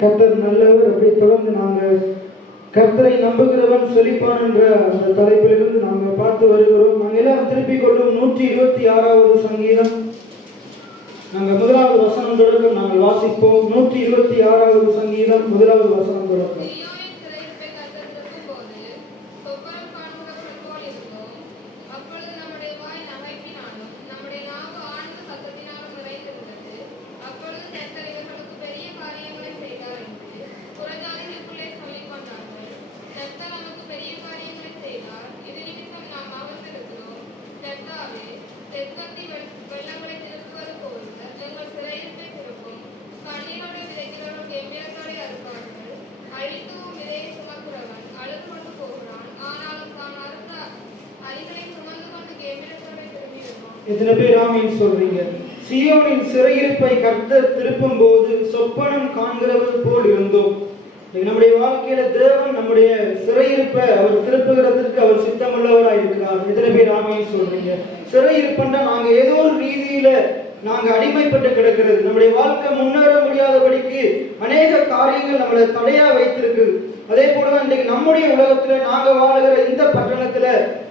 கர்த்தர் நல்லவர். அப்படி தொடர்ந்து நாங்கள் கர்த்தரை நம்புகிறவன் செழிப்பான் என்ற அந்த தலைப்பிலிருந்து நாங்கள் பார்த்து வருகிறோம். நாங்கள் எல்லாம் திருப்பிக் கொள்ளும் 126வது சங்கீதம். நாங்கள் முதலாவது வசனம் தொடக்கம் நாங்கள் வாசிப்போம். 126வது சங்கீதம் முதலாவது வசனம் தொடக்கம். எத்தனை பேர் ஆமீன் சொல்றீங்க? சீயோனின் சிறையிருப்பை கர்த்தர் திருப்பும் போது சொப்பனம் காண்கிறவர் போல் இருந்தோம். நம்முடைய வாழ்க்கையில தேவன் நம்முடைய சிறையிருப்பை அவர் திருப்புகிறதற்கு அவர் சித்தமுள்ளவராய் இருக்கிறார். எத்தனை பேர் ஆமீன் சொல்றீங்க? சிறையிருப்புன்னா நாங்க ஏதோ ஒரு ரீதியில நாங்க அடிமைப்பட்டு கிடக்கிறது. நம்முடைய வாழ்க்கை முன்னேற முடியாதபடிக்கு அநேக காரியங்கள் நம்மளை தடையா வைத்திருக்குது. அதே போலதான் இன்றைக்கு நம்முடைய உலகத்துல நாங்க வாழுகிற இந்த பட்டணத்துல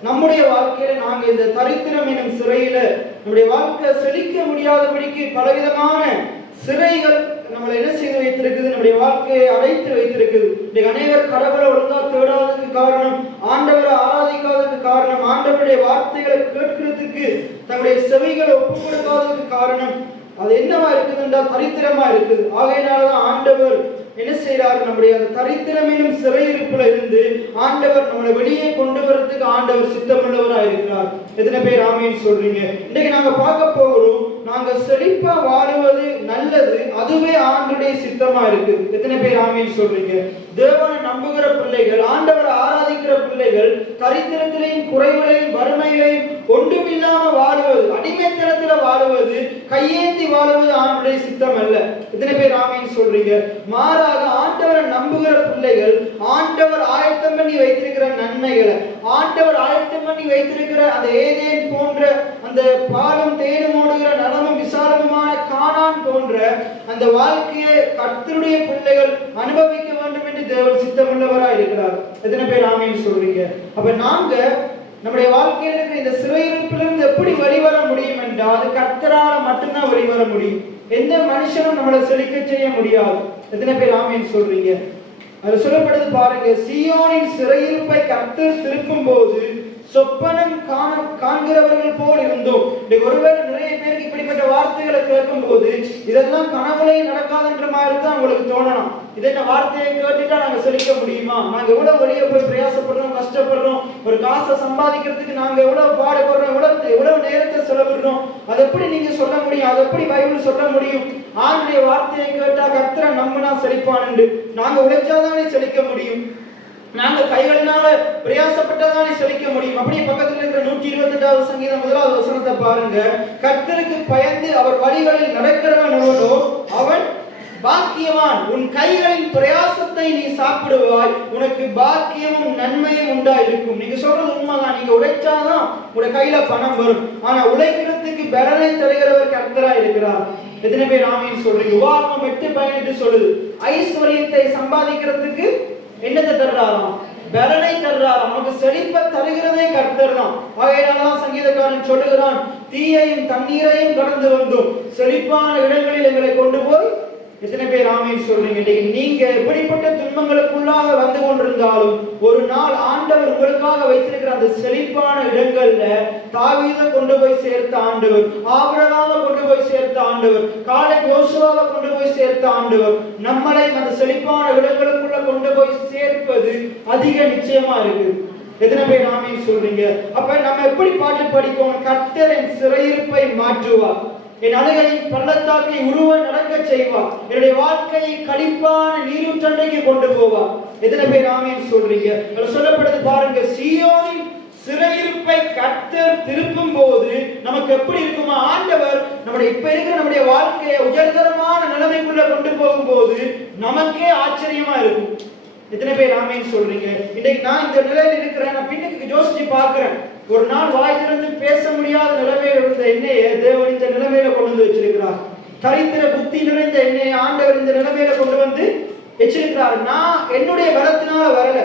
நம்முடைய வாழ்க்கையில நாங்க இந்த தரித்திரம் எனும் சிறையில நம்முடைய வாழ்க்கை செழிக்க முடியாதபடிக்கு பலவிதமான சிறைகள் நம்மளை என்ன செய்து வைத்திருக்குது, நம்முடைய வாழ்க்கையை அடைத்து வைத்திருக்குது. இன்றைக்கு அநேகர் கடவுளை ஒழுங்கா தேடாததுக்கு காரணம், ஆண்டவரை ஆராதிக்காததுக்கு காரணம், ஆண்டவருடைய வார்த்தைகளை கேட்கிறதுக்கு தன்னுடைய செவிகளை ஒப்புக் கொடுக்காததுக்கு காரணம் அது என்னவா இருக்குது என்றால் தரித்திரமா இருக்குது. ஆகையினாலதான் ஆண்டவர் என்ன செய்யறாரு, நம்முடைய அந்த தரித்திரம் எனும் சிறையிருப்புல இருந்து ஆண்டவர் நம்மளை வெளியே கொண்டு வரதுக்கு ஆண்டவர் சித்தமுள்ளவராக இருக்கிறார். எத்தனை பேர் ஆமீன் சொல்றீங்க? இன்னைக்கு நாங்க பார்க்க போகிறோம், நாங்க செழிப்பா வாழுவது நல்லது, அதுவே ஆண்டவருடைய சித்தமா இருக்கு. எத்தனை பேர் ஆமீன் சொல்றீங்க? தேவனை நம்புகிற பிள்ளைகள், ஆண்டவரை ஆராதிக்கிற பிள்ளைகள் தரித்திரத்திலையும் குறைவிலையும் வறுமையிலையும் ஒன்றுமில்லாம வாழுவது, அடிமைத்தனத்துல வாழுவது, கையேந்தி வாழுவது ஆண்டவருடைய சித்தம் அல்ல. எத்தனை பேர் ஆமீன் சொல்றீங்க? மாறாக ஆண்டவரை நம்புகிற பிள்ளைகள் ஆண்டவர் ஆயத்தம் பண்ணி வைத்திருக்கிற நன்மைகளை, ஆண்டவர் ஆயத்தம் பண்ணி வைத்திருக்கிற அந்த ஏதேன் போன்ற அந்த பாலும் தேனும் ஓடுகிற நலமும் விசாலமுமான கானான் போன்ற அந்த வாழ்க்கையை கர்த்தருடைய பிள்ளைகள் அனுபவிக்க வேண்டும் என்று தேவன் சித்தமுள்ளவராக இருக்கிறார். எத்தனை பேர் ஆமீன் சொல்றீங்க? அப்ப நாங்க நம்முடைய வாழ்க்கையில் இருக்கிற இந்த சிறையிருப்பிலிருந்து எப்படி வெளிவர முடியும் என்றால் அது கர்த்தரால மட்டும்தான் வெளிவர முடியும். எந்த மனுஷனும் நம்மளை செழிக்க செய்ய முடியாது. எத்தனை பேர் ஆமீன் சொல்றீங்க? அது சொல்லப்படுது பாருங்க, சீயோனின் சிறையிருப்பை கர்த்தர் திருப்பும் போது சொப்பனம் காண்கிறவர்கள் போல் இருந்தோம். ஒருவேளை நிறைய பேருக்கு இப்படிப்பட்ட வார்த்தைகளை கேட்கும் போது இதெல்லாம் கனவுலே நடக்காதுன்ற மாதிரி தான் உங்களுக்கு தோணணும். இதை வார்த்தையை கேட்டுட்டா நாங்க செழிக்க முடியுமா? நாங்க எவ்வளவு வெளியே போய் பிரயாசப்படுறோம், கஷ்டப்படுறோம், ஒரு காசை சம்பாதிக்கிறதுக்கு நாங்க எவ்வளவு பாடுபடுறோம், எவ்வளவு நேரத்தை செலவிடுறோம், அதை எப்படி நீங்க சொல்ல முடியும்? அதை எப்படி பைபிள் சொல்ல முடியும்? ஆண்டுடைய வார்த்தையை கேட்டா கர்த்தரை நம்பினா செழிப்பான், நாங்க உழைச்சாதானே செழிக்க முடியும், நாங்க கைகளினால பிரயாசப்பட்டதானே செழிக்க முடியும். அப்படியே பக்கத்துல இருக்கிற 128வது சங்கீதம் முதலாவது வசனத்தை பாருங்க. கர்த்தருக்கு பயந்து அவர் வழிகளில் நடக்கிறவன் எவனோ அவன் பாக்கியவான். உன் கைகளின் பிரயாசத்தை நீ சாப்பிடுவாய், உனக்கு பாக்கியமும் நன்மையும் உண்டா இருக்கும். நீங்க சொல்றது உண்மைதான். நீங்க உழைச்சாதான் உங்க கையில பணம் வரும். ஆனா உழைக்கிறதுக்கு பலனை தருகிறவர் கர்த்தரா இருக்கிறார். எத்தனை பேர் ஆமீன் சொல்றீங்க? உபாகமம் 8:18 சொல்லுது, ஐஸ்வர்யத்தை சம்பாதிக்கிறதுக்கு என்னத்தை தர்றாராம்? பலனை தர்றாராம். நமக்கு செழிப்பை தருகிறதே கர்த்தர் தான். ஆகையினால்தான் சங்கீதக்காரன் சொல்லுகிறான், தீயையும் தண்ணீரையும் கடந்து வந்தோம், செழிப்பான இடங்களில் எங்களை கொண்டு போய். எத்தனை பேர் ஆமீன் சொல்றீங்க? நீங்க எப்படிப்பட்ட துன்பங்களுக்குள்ளாக வந்து கொண்டிருந்தாலும் ஒரு நாள் ஆண்டவர் உங்களுக்காக வைத்திருக்கிற அந்த செழிப்பான இடங்கள்ல தாவீதை கொண்டு போய் சேர்த்த ஆண்டவர், ஆபிரகாமை கொண்டு போய் சேர்த்த ஆண்டவர், காலேப் யோசுவாவை கொண்டு போய் சேர்த்த ஆண்டவர் நம்மளை அந்த செழிப்பான இடங்களுக்குள்ள கொண்டு போய் சேர்ப்பது அதிக நிச்சயமா இருக்கு. எத்தனை பேர் ஆமீன் சொல்றீங்க? அப்ப நம்ம எப்படி பாட்டு படிக்கணும்? கர்த்தர் என் சிறையிருப்பை மாற்றுவார், என் அழுகையின் பள்ளத்தாக்கை உருவ நடக்க செய்வார், என்னுடைய வாழ்க்கையை களிப்பான நீரூற்றண்டைக்கு கொண்டு போவார். எத்தனை பேர் ஆமீன் சொல்றீங்க? சொல்லப்படுது பாருங்க, சீயோனின் சிறையிருப்பை கர்த்தர் திருப்பும் போது நமக்கு எப்படி இருக்குமா? ஆண்டவர் நம்முடைய இப்ப இருக்கிற நம்முடைய வாழ்க்கையை உயர்தரமான நிலைமைக்குள்ள கொண்டு போகும்போது நமக்கே ஆச்சரியமா இருக்கும். எத்தனை பேர் ஆமீன் சொல்றீங்க? இன்னைக்கு நான் இந்த நிலையில இருக்கிறேன், நான் பின்னுக்கு யோசிச்சு பார்க்கிறேன். ஒரு நாள் வாய் திறந்து பேச முடியாத நிலைமையில இருந்த என்னையை தேவன் இந்த நிலைமையில கொண்டு வந்து வச்சிருக்கிறார். தரித்திர புத்தி நிறைந்த என்னையை ஆண்டவர் இந்த நிலைமையில கொண்டு வந்து எச்சரிக்கிறார். நான் என்னுடைய பலத்தினால வரல.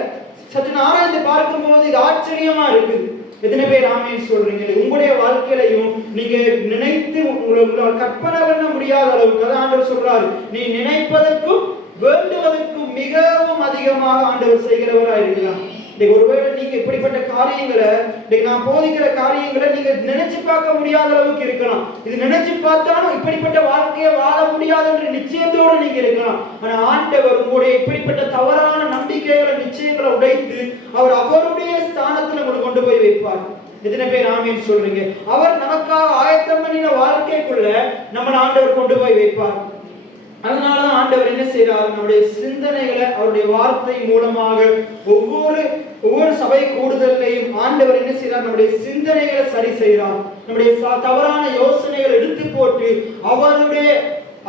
சற்று ஆராய்ந்து பார்க்கும்போது இது ஆச்சரியமா இருக்குது. எத்தனை பேர் ஆமென் சொல்றீங்க? உங்களுடைய வாழ்க்கையிலையும் நீங்க நினைத்து உங்களால் கற்பனை பண்ண முடியாத அளவுக்கு அதான் ஆண்டவர் சொல்றாரு, நீ நினைப்பதற்கும் வேண்டுவதற்கும் மிகவும் அதிகமாக ஆண்டவர் செய்கிறவராக இருக்கிறார். ஒருவேளை நீங்க இப்படிப்பட்ட காரியங்களை, நான் போதிக்கிற காரியங்களை நீங்க நினைச்சு பார்க்க முடியாத அளவுக்கு இருக்கலாம். இது நினைச்சு பார்த்தாலும் இப்படிப்பட்ட வாழ்க்கையை வாழ முடியாது என்ற நிச்சயத்தோடு நீங்க இருக்கலாம். ஆனா ஆண்டவர் உங்களுடைய இப்படிப்பட்ட தவறான நம்பிக்கைகளை, நிச்சயங்களை உடைத்து அவர் அவருடைய ஸ்தானத்துல உங்களுக்கு கொண்டு போய் வைப்பார். எத்தனை பேர் ஆமென் சொல்றீங்க? அவர் நமக்காக ஆயத்தம் பண்ணின வாழ்க்கைக்குள்ள நம்ம ஆண்டவர் கொண்டு போய் வைப்பார். அதனாலதான் ஆண்டவர் என்ன செய்யறார்? நம்முடைய சிந்தனைகளை அவருடைய வார்த்தை மூலமாக ஒவ்வொரு சபை கூடுதலையும் ஆண்டவர் என்ன செய்யறார்? நம்முடைய சிந்தனைகளை சரி செய்யறார். நம்முடைய தவறான யோசனைகளை எடுத்து போட்டு அவருடைய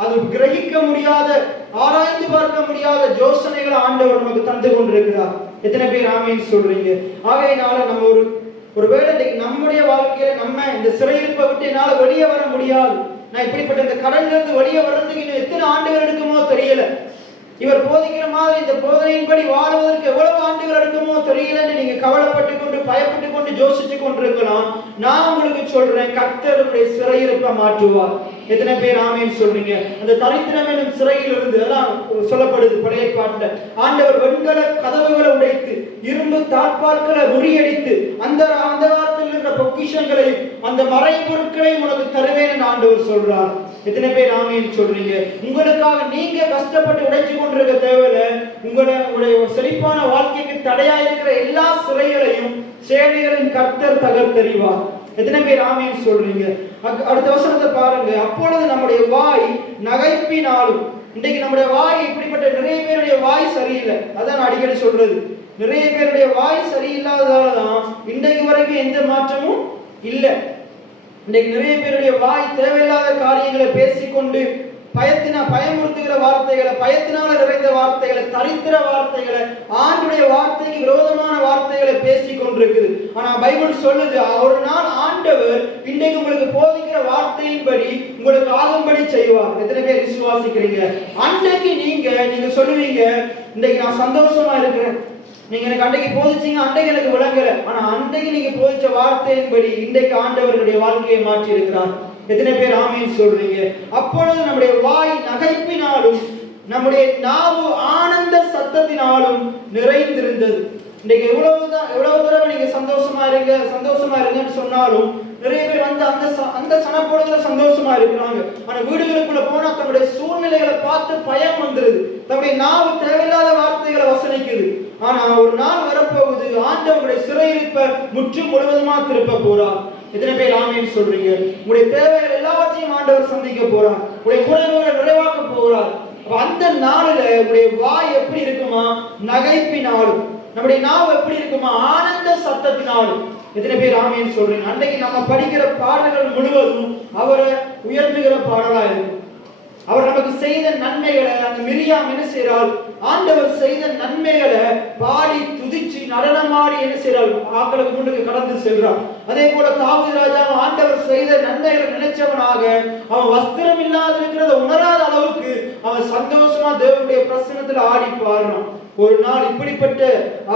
அது கிரகிக்க முடியாத, ஆராய்ந்து பார்க்க முடியாத யோசனைகளை ஆண்டவர் நமக்கு தந்து கொண்டிருக்கிறார். எத்தனை பேர் ஆமென் சொல்றீங்க? ஆகையினால நம்ம ஒருவேளை நம்முடைய வாழ்க்கையில நம்ம இந்த சிறையிருப்பை விட்டு என்னால வெளியே வர முடியாது, நான் இப்படிப்பட்ட இந்த கடல்ல இருந்து வெளியே வர்றதுக்கு இன்னும் எத்தனை ஆண்டுகள் எடுக்குமோ தெரியல, இவர் போதிக்கிற மாதிரி இந்த போதனையின்படி வாழ்வதற்கு எவ்வளவு ஆண்டுகள் எடுக்குமோ தெரியலன்னு நீங்க கவலைப்பட்டு கொண்டு பயப்பட்டு கொண்டு யோசிச்சு கொண்டிருக்கலாம். நான் உங்களுக்கு சொல்றேன், கர்த்தருடைய சிறையிருப்பை மாற்றுவார். எத்தனை பேர் ஆமென் சொல்றீங்க? அந்த தரித்திரம் எனும் சிறையில் இருந்து எல்லாம் சொல்லப்படுது பழைய பாட்டுல. ஆண்டவர் வெண்கல கதவுகளை உடைத்து இரும்பு தாழ்பால்களை முறியடித்து அந்த வாரத்தில் இருக்கிற பொக்கிஷங்களை, அந்த மறை பொருட்களை உனக்கு தருவேன் என்று ஆண்டவர் சொல்றார். எத்தனை பேர் ஆமென் சொல்றீங்க? உங்களுக்காக நீங்க கஷ்டப்பட்டு உடைச்சு கொண்டிருக்க தேவையில்ல. உங்களுடைய செழிப்பான வாழ்க்கைக்கு தடையா இருக்கிற எல்லா சிறைகளையும் சேனைகளின் கர்த்தர் தகர்த்தெறிவார். எத்தனை பேர் ஆமென் சொல்றீங்க? அடுத்த வசனத்தை பாருங்க. அப்பொழுது நம்முடைய வாய் நகைப்பினாலும், இன்றைக்கு நம்முடைய வாய் இப்படிப்பட்ட நிறைய பேருடைய வாய் சரியில்லை. அதான் நான் அடிக்கடி சொல்றது, நிறைய பேருடைய வாய் சரியில்லாததாலதான் இன்றைக்கு வரைக்கும் எந்த மாற்றமும் இல்லை. இன்றைக்கு நிறைய பேருடைய வாய் தேவையில்லாத காரியங்களை பேசிக்கொண்டு பயமுறுத்துகிற வார்த்தைகளை, பயத்தினால நிறைந்த வார்த்தைகளை, தரித்திர வார்த்தைகளை, ஆண்டுடைய வார்த்தைக்கு விரோதமான வார்த்தைகளை பேசிக் கொண்டிருக்குது. ஆனா பைபிள் சொல்லுது, ஒரு நாள் ஆண்டவர் இன்றைக்கு உங்களுக்கு போதிக்கிற வார்த்தையின்படி உங்களுக்கு ஆகும்படி செய்வார். எத்தனை பேர் விசுவாசிக்கிறீங்க? அன்றைக்கு நீங்க சொல்லுவீங்க, இன்றைக்கு நான் சந்தோஷமா இருக்கிறேன், நீங்க எனக்கு அன்றைக்கு போதிச்சீங்க, அன்றைக்கு எனக்கு விளங்கல, ஆனா அன்றைக்கு நீங்க போதிச்ச வார்த்தையின்படி இன்றைக்கு ஆண்டவர்களுடைய வாழ்க்கையை மாற்றி இருக்கிறார். எத்தனை பேர் ஆமென் சொல்றீங்க? அப்பொழுது நம்முடைய வாய் நகைப்பினாலும் நம்முடைய நாவு ஆனந்த சத்தத்தினாலும் நிறைந்திருந்தது. இன்னைக்கு எவ்வளவு தடவை நீங்க சந்தோஷமா இருங்கன்னு சொன்னாலும் நிறைய பேர் வந்து அந்த சனப்பொழுதுல சந்தோஷமா இருக்கிறாங்க. ஆனா வீடுகளுக்குள்ள போனா தன்னுடைய சூழ்நிலைகளை பார்த்து பயம் வந்துருது, தன்னுடைய நாவு தேவையில்லாத வார்த்தைகளை வசனிக்குது. ஆனா ஒரு நாள் வரப்போகுது, ஆண்டவருடைய சிறையிருப்பை முற்றும் முழுவதுமா திருப்ப போறார். எத்தனை பேர் ஆமென் சொல்றீங்க? உங்களுடைய தேவைகள் எல்லாவற்றையும் ஆண்டவர் சந்திக்க போறார், உங்களுடைய குறைகளை நிறைவாக்க போகிறார். அந்த நாளில உங்களுடைய வாய் எப்படி இருக்குமா? நகைப்பினாலும். நம்முடைய நாவு எப்படி இருக்குமா? ஆனந்த சத்தத்தினாலும். எத்தனை பேர் ஆமென் சொல்றீங்க? அன்றைக்கு நம்ம படிக்கிற பாடல்கள் முழுவதும் அவரை உயர்த்துகிற பாடலா இருக்கும். அவர் நமக்கு செய்த நன்மைகளை, அந்த மிரியாம் என்ன செய்றாள்? ஆண்டவர் செய்த நன்மைகளை பாடி துதிச்சு நடனமாடி என்ன செய்றாள்? ஆக்களுக்கு முன்னுக்கு கடந்து செல்றான். அதே போல தாவீது ராஜா ஆண்டவர் செய்த நன்மைகளை நினைச்சவனாக அவன் வஸ்திரம் இல்லாத இருக்கிறத உணராத அளவுக்கு அவன் சந்தோஷமா தேவனுடைய பிரசன்னத்துல ஆடி பாடுறான். ஒரு நாள் இப்படிப்பட்ட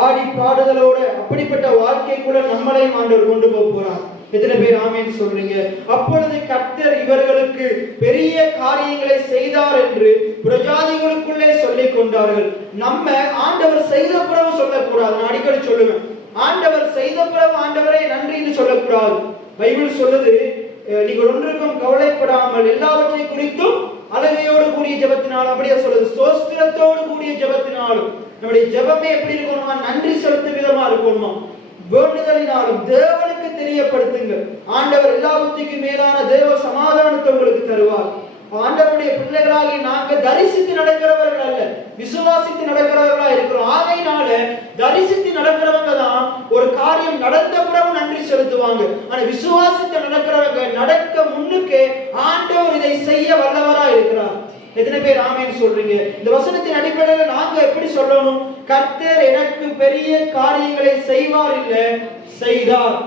ஆடி பாடுதலோட அப்படிப்பட்ட வாழ்க்கைக்குள்ள நம்மளையும் ஆண்டவர் கொண்டு போறான். எத்தனை பேர் ஆமென் சொல்றீங்க? அப்பொழுது கர்த்தர் இவர்களுக்கு பெரிய காரியங்களை செய்தார் என்று பிரஜாதிகளுக்குள்ளே சொல்லிக் கொண்டார்கள். நம்ம ஆண்டவர் செய்த பிறகு சொல்லக்கூடாது. நான் அடிக்கடி சொல்லுவேன், ஆண்டவர் செய்த பிறகு ஆண்டவரே நன்றின்னு சொல்லக்கூடாது. பைபிள் சொல்லுது, நீங்கள் ஒன்றுக்கும் கவலைப்படாமல் எல்லாவற்றை குறித்தும் அழுகையோடு கூடிய ஜெபத்தினாலும், அப்படியே சொல்லுது, ஸ்தோத்திரத்தோடு கூடிய ஜெபத்தினாலும். நம்முடைய ஜெபமே எப்படி இருக்கணுமா? நன்றி செலுத்தும் விதமா இருக்கணுமா? வேண்டுதலினாலும் தேவனுக்கு தெரியப்படுத்துங்க. ஆண்டவர் எல்லாவற்றுக்கும் மேலான தேவ சமாதானத்தை உங்களுக்கு தருவார். ஆண்டவருடைய பிள்ளைகளாகி நாங்க தரிசித்து நடக்கிறவர்கள் அல்ல, விசுவாசித்து நடக்கிறவர்களா இருக்கிறோம். ஆகையினால தரிசித்து நடக்கிறவங்க தான் ஒரு காரியம் நடந்த பிறகு நன்றி செலுத்துவாங்க. ஆனா விசுவாசித்து நடக்கிறவங்க நடக்க முன்னுக்கே ஆண்டவர் இதை செய்ய வல்லவரா இருக்கிறார். எத்தனை பேர் ஆமென் சொல்றீங்க? இந்த வசனத்தின் அடிப்படையில் நாங்க எப்படி சொல்லணும்? கர்த்தர் எனக்கு பெரிய காரியங்களை செய்வார் இல்ல, செய்தார்.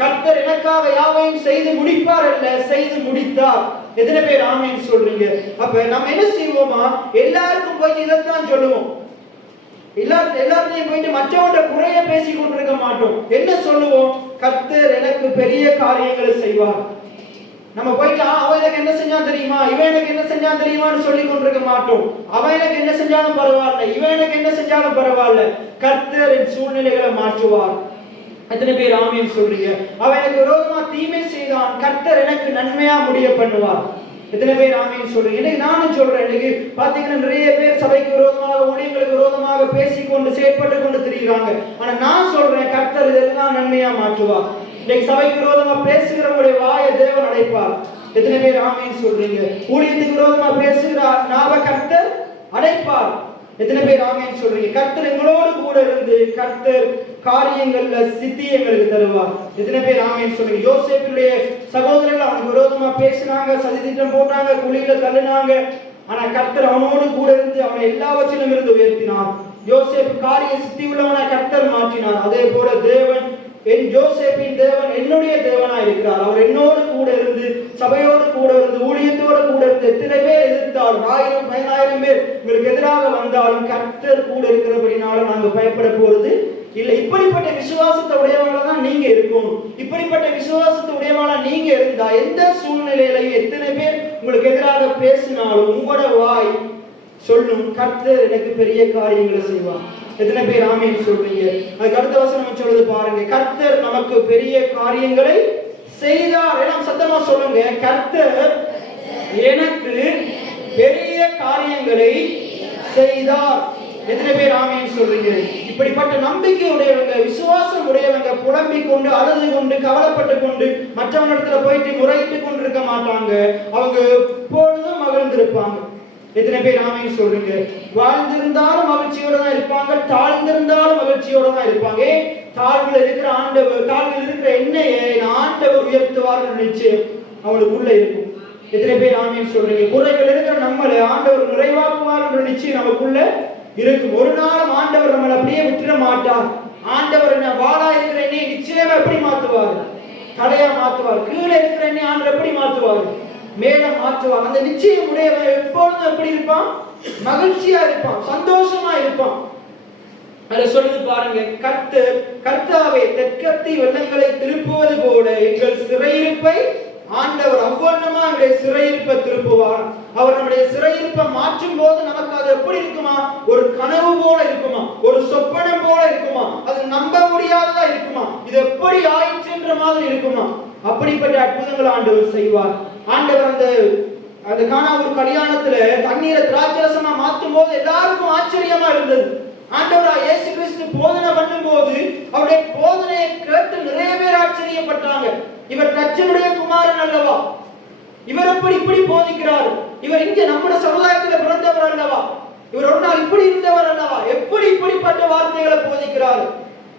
கர்த்தர் எனக்காக யாவையும் செய்து முடிப்பார் அல்ல, செய்து முடித்தார். எத்தனை பேர் ஆமீன் சொல்றீங்க? அப்ப நம்ம என்ன செய்வோமா, எல்லாருக்கும் போய் இதைத்தான் சொல்லுவோம். எல்லாத்தையும் போயிட்டு மற்றவங்க குறைய பேசி கொண்டிருக்க மாட்டோம். என்ன சொல்லுவோம்? கர்த்தர் எனக்கு பெரிய காரியங்களை செய்வார். நம்ம போயிட்டு அவன் எனக்கு என்ன செஞ்சா தெரியுமா, இவன் எனக்கு என்ன செஞ்சா தெரியுமான்னு சொல்லி கொண்டிருக்க மாட்டோம். அவன் எனக்கு என்ன செஞ்சாலும் பரவாயில்ல, இவன் எனக்கு என்ன செஞ்சாலும் பரவாயில்ல, கர்த்தர் என் சூழ்நிலைகளை மாற்றுவார். எத்தனை பேர் ஆமீன் சொல்றீங்க? அவன் எனக்கு விரோதமா தீமை செய்தான், கர்த்தர் எனக்கு நன்மையா முடிய பண்ணுவார். எத்தனை பேர் ஆமீன் சொல்றீங்க? இன்னைக்கு நானும் சொல்றேன், இன்னைக்கு பாத்தீங்கன்னா நிறைய பேர் சபைக்கு விரோதமாக, ஊழியர்களுக்கு விரோதமாக பேசிக்கொண்டு செயற்பட்டு கொண்டு திரிகிறாங்க. ஆனா நான் சொல்றேன், கர்த்தர் இதெல்லாம் நன்மையா மாற்றுவார். இன்னைக்கு சபைக்கு விரோதமா பேசுகிறவங்களுடைய வாயை தேவன் அடைப்பார். எத்தனை பேர் ஆமீன் சொல்றீங்க? ஊழியத்துக்கு விரோதமா பேசுகிற நாவை கர்த்தர் அடைப்பார். எத்தனை பேர் ஆமீன் சொல்றீங்க? கர்த்தர் எங்களோடு கூட இருந்து கர்த்தர் காரியங்கள்ல சித்தி எங்களுக்கு தருவார். எத்தனை பேர் ஆமீன் சொல்றீங்க? யோசேப்புடைய சகோதரர்கள் அவனுக்கு விரோதமா பேசினாங்க, சதித்திட்டம் போட்டாங்க, குழியில தள்ளினாங்க. ஆனா கர்த்தர் அவனோடு கூட இருந்து அவனை எல்லாவற்றிலும் இருந்து உயர்த்தினார். யோசேப்பு காரிய சித்தி உள்ளவனை கர்த்தர் மாற்றினார். அதே போல தேவன், என் யோசேப்பின் தேவன் என்னுடைய தேவனா இருக்கிறார். அவர் என்னோடு கூட இருந்து, சபையோடு கூட இருந்து, ஊழியத்தோடு கூட இருந்து, எத்தனை பேர் எதிர்த்தாலும், 1000 10,000 பேர் உங்களுக்கு எதிராக வந்தாலும் கர்த்தர் கூட இருக்கிறபடினால நாங்க பயப்பட போறது இல்லை. இப்படிப்பட்ட விசுவாசத்தை உடையவங்களா தான் நீங்க இருக்கணும். இப்படிப்பட்ட விசுவாசத்தை உடையவங்களா நீங்க இருந்தா எந்த சூழ்நிலையிலையும் எத்தனை பேர் உங்களுக்கு எதிராக பேசினாலும் உங்களோட வாய் சொல்லும், கர்த்தர் எனக்கு பெரிய காரியங்களை செய்வார். எத்தனை பேர் ஆமீன் சொல்றீங்க? அதுக்கு அடுத்த வசனம் சொல்லுது பாருங்க, கர்த்தர் நமக்கு பெரிய காரியங்களை செய்தார். எல்லாம் சத்தமா சொல்லுங்க, கர்த்தர் எனக்கு பெரிய காரியங்களை செய்தார். எத்தனை பேர் ஆமீன் சொல்றீங்க? இப்படிப்பட்ட நம்பிக்கை உடையவங்க, விசுவாசம் உடையவங்க புலம்பிக் கொண்டு, அழுது கொண்டு, கவலைப்பட்டு கொண்டு மற்றவங்க இடத்துல போயிட்டு முறையிட்டு கொண்டு இருக்க மாட்டாங்க. அவங்க எப்பொழுதும் மகிழ்ந்திருப்பாங்க. எத்தனை பேர் ஆமீன் சொல்றீங்க? வாழ்ந்திருந்தாலும் மகிழ்ச்சியோட தான் இருப்பாங்க, தாழ்ந்திருந்தாலும் மகிழ்ச்சியோட தான் இருப்பாங்க. தாழ்வில் இருக்கிற ஆண்டவர், தாழ்வில் இருக்கிற எண்ணெயை ஆண்டவர் உயர்த்துவார் நிச்சயம் அவளுக்குள்ள இருக்கும். எத்தனை பேர் ஆமீன் சொல்றீங்க? குறைகள் இருக்கிற நம்மளை ஆண்டவர் நிறைவாக்குவார் என்ற நிச்சயம் நமக்குள்ள இருக்கும். ஒரு நாளும் ஆண்டவர் நம்மளை அப்படியே விட்டுற மாட்டார். ஆண்டவர் என்ன வாழா இருக்கிற எண்ணெயை நிச்சயமா எப்படி மாத்துவார்? கடையா மாத்துவார். கீழே இருக்கிற எண்ணெய் ஆண்டவர் எப்படி மாத்துவார்? மேல மாற்றுவார். அந்த நிச்சயம் உடையவன் எப்பொழுதும் எப்படி இருப்பான்? மகிழ்ச்சியா இருப்பான், சந்தோஷமா இருப்பான். அதை சொல்லுது பாருங்க, கர்த்தாவே தெற்கத்தி வெள்ளங்களை திருப்புவது போல எங்கள் சிறையிருப்பை ஆண்டவர் அவ்வண்ணமா நம்முடைய சிறையிருப்பை திருப்புவார். அவர் நம்முடைய சிறையிருப்பை மாற்றும் போது நமக்கு அது எப்படி இருக்குமா? ஒரு கனவு போல இருக்குமா? ஒரு சொப்பனம் போல இருக்குமா? அது நம்ப முடியாததா இருக்குமா? இது எப்படி ஆயிற்றுன்ற மாதிரி இருக்குமா? அப்படிப்பட்ட அற்புதங்கள் ஆண்டவர் செய்வார். ஆண்டவர் அந்த கானாவூர் கல்யாணத்துல தண்ணீரை திராட்சரசமா மாற்றும் போது எல்லாருக்கும் ஆச்சரியமா இருந்தது. ஆண்டவராகிய இயேசு கிறிஸ்து போதனை பண்ணும் போது அவருடைய போதனையை கேட்டு நிறைய பேர் ஆச்சரியப்பட்டாங்க. இவர் தச்சனுடைய குமாரன் அல்லவா? இவர் எப்படி இப்படி போதிக்கிறார்? இவர் இங்க நம்முடைய சமுதாயத்துல பிறந்தவர் அல்லவா? இவர் ஒரு நாள் இப்படி இருந்தவர் அல்லவா? எப்படி இப்படிப்பட்ட வார்த்தைகளை போதிக்கிறார்?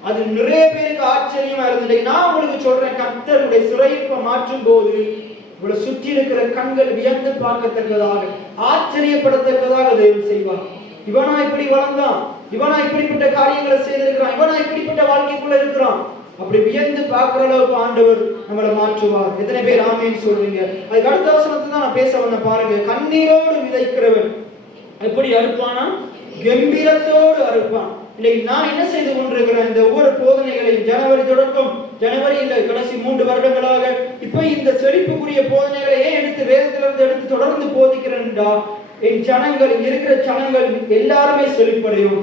அது நிறைய பேருக்கு ஆச்சரியமா இருந்தது. நான் உங்களுக்கு சொல்றேன், கர்த்தருடைய சிறையிருப்பை மாற்றும் போது உங்களை சுற்றி இருக்கிற கண்கள் வியந்து பார்க்கத்தக்கதாக, ஆச்சரியப்படத்தக்கதாக தேவன் செய்வார். இவனா இப்படி வளர்ந்தான், இவனா இப்படிப்பட்ட காரியங்களை செய்திருக்கிறான், இவனா இப்படிப்பட்ட வாழ்க்கைக்குள்ள இருக்கிறான், அப்படி வியந்து பார்க்கிற அளவுக்கு ஆண்டவர் நம்மளை மாற்றுவார். எத்தனை பேர் ஆமீன் சொல்றீங்க? அதுக்கு அடுத்த வசனத்தை தான் நான் பேச வந்த பாருங்க. கண்ணீரோடு விதைக்கிறவன் எப்படி அறுப்பானா? கம்பீரத்தோடு அறுப்பான். இன்னைக்கு நான் என்ன செய்து கொண்டிருக்கிறேன்? இந்த ஒவ்வொரு போதனைகளையும் ஜனவரி தொடக்கம், ஜனவரி இல்ல கடைசி 3 வருடங்களாக இப்ப இந்த செழிப்புக்குரிய போதனைகளை ஏன் எடுத்து வேதத்திலிருந்து எடுத்து தொடர்ந்து போதிக்கிறேன்டா, என் ஜனங்கள், இங்க இருக்கிற ஜனங்கள் எல்லாருமே செழிப்படையும்.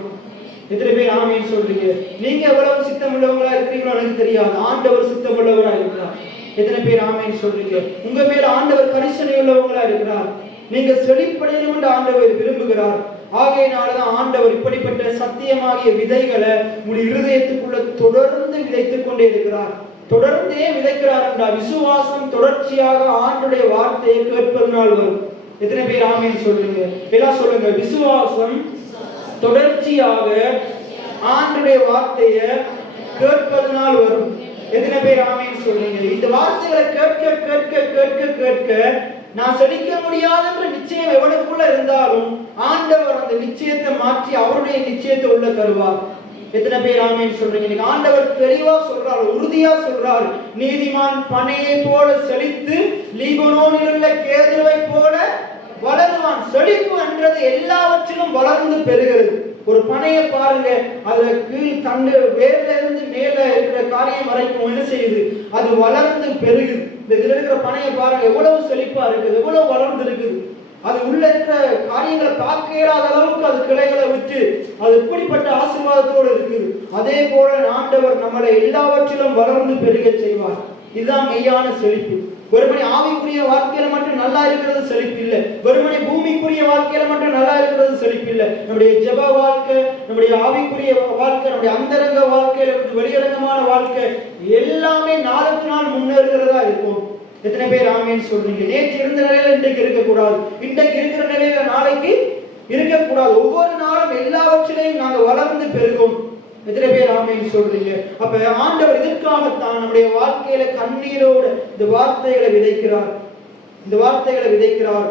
எத்தனை பேர் ஆமீன் சொல்றீங்க? நீங்க எவ்வளவு சித்தம் உள்ளவங்களா இருக்கிறீங்களோ எனக்கு தெரியாது, ஆண்டவர் சித்தம் உள்ளவரா இருக்கிறார். எத்தனை பேர் ஆமீன் சொல்றீங்க? உங்க மேல ஆண்டவர் கரிசனை உள்ளவங்களா இருக்கிறார். நீங்க செழிப்படையணும் என்று ஆண்டவர் விரும்புகிறார். ஆகையினாலதான் ஆண்டவர் இப்படிப்பட்ட சத்தியமாகிய விதைகளை உங்களுடைய இருதயத்துக்குள்ள தொடர்ந்து விதைத்துக் கொண்டே இருக்கிறார். தொடர்ந்தே விதைக்கிறார் என்றால் விசுவாசம் தொடர்ச்சியாக ஆண்டுடைய வார்த்தையை கேட்பதனால் வரும். எத்தனை பேர் ஆமீன் சொல்றீங்க? எல்லாம் சொல்லுங்க. விசுவாசம் தொடர்ச்சியாக ஆண்டுடைய வார்த்தையை கேட்பதனால் வரும். எத்தனை பேர் ஆமீன் சொல்றீங்க? இந்த வார்த்தைகளை கேட்க கேட்க கேட்க கேட்க நான் செழிக்க முடியாது என்ற நிச்சயம் எவனுக்குள்ள இருந்தாலும் ஆண்டவர் அந்த நிச்சயத்தை மாற்றி அவருடைய நிச்சயத்தை உள்ள தருவார். எத்தனை பேர் ஆமென் சொல்றீங்க? இன்னைக்கு ஆண்டவர் தெளிவா சொல்றார், உறுதியா சொல்றார், நீதிமான் பனையை போல செழித்து லீபனோனில் உள்ள கேதுருவை போல வளருவான். செழிப்பு என்றது எல்லாவற்றிலும் வளர்ந்து பெறுகிறது. ஒரு பனையை பாருங்க, அதுல கீழ் தண்டு வேர்ல இருந்து மேல இருக்கிற காரியம் வரைக்கும் என்ன செய்யுது? அது வளர்ந்து பெருகுது. இதுல இருக்கிற பனையை பாருங்க, எவ்வளவு செழிப்பா இருக்குது, எவ்வளவு வளர்ந்து இருக்குது. அது உள்ள இருக்கிற காரியங்களை பார்க்க இயலாத அளவுக்கு அது கிளைகளை விட்டு அது எப்படிப்பட்ட ஆசீர்வாதத்தோடு இருக்குது. அதே போல ஆண்டவர் நம்மளை எல்லாவற்றிலும் வளர்ந்து பெருக செய்வார். இதுதான் மெய்யான செழிப்பு. வெறுமனை ஆவிக்குரிய வாழ்க்கையில மட்டும் நல்லா இருக்கிறது செழிப்பு இல்லை. வெறுமனை பூமிக்குரிய வாழ்க்கையில மட்டும் நல்லா இருக்கிறது செழிப்பு இல்லை. நம்முடைய ஜெப வாழ்க்கை, நம்முடைய ஆவிக்குரிய வாழ்க்கை, நம்முடைய அந்தரங்க வாழ்க்கையில வெளியரங்கமான வாழ்க்கை எல்லாமே நாளுக்கு நாள் முன்னேறுகிறதா இருக்கும். எத்தனை பேர் ஆமென் சொல்றீங்க? நேற்று இருந்த நிலையில இன்றைக்கு இருக்கக்கூடாது, இன்றைக்கு இருக்கிற நிலையில நாளைக்கு இருக்கக்கூடாது. ஒவ்வொரு நாளும் எல்லாவற்றிலையும் நாங்கள் வளர்ந்து பெருகும். எத்தனை பேர் ஆமென் சொல்றீங்க? அப்ப ஆண்டவர் இதற்காகத்தான் நம்முடைய வாழ்க்கையில கண்ணீரோடு இந்த வார்த்தைகளை விதைக்கிறார். இந்த வார்த்தைகளை விதைக்கிறார்.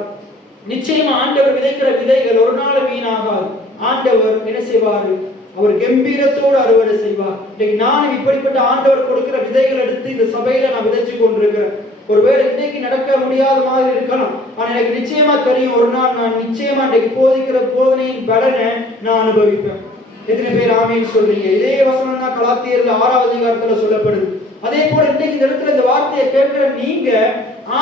நிச்சயமா ஆண்டவர் விதைக்கிற விதைகள் ஒரு நாள் வீணாகாது. ஆண்டவர் என்ன செய்வாரு? அவர் கம்பீரத்தோடு அறுவடை செய்வார். இன்னைக்கு நானும் இப்படிப்பட்ட ஆண்டவர் கொடுக்கிற விதைகள் எடுத்து இந்த சபையில நான் விதைச்சு கொண்டிருக்கிறேன். ஒருவேளை இன்னைக்கு நடக்க முடியாத மாதிரி இருக்கலாம், ஆனா எனக்கு நிச்சயமா தெரியும், ஒரு நாள் நான் நிச்சயமா இன்னைக்கு போதிக்கிற போதனையின் பலனை நான் அனுபவிப்பேன். எத்தனை பேர் ஆமென் சொல்றீங்க? இதே வசனம் தான் கலாத்தியர்ல 6வது அதிகாரத்துல சொல்லப்படுது. அதே போல இன்னைக்கு இந்த இடத்துல இந்த வார்த்தையை கேட்கிற நீங்க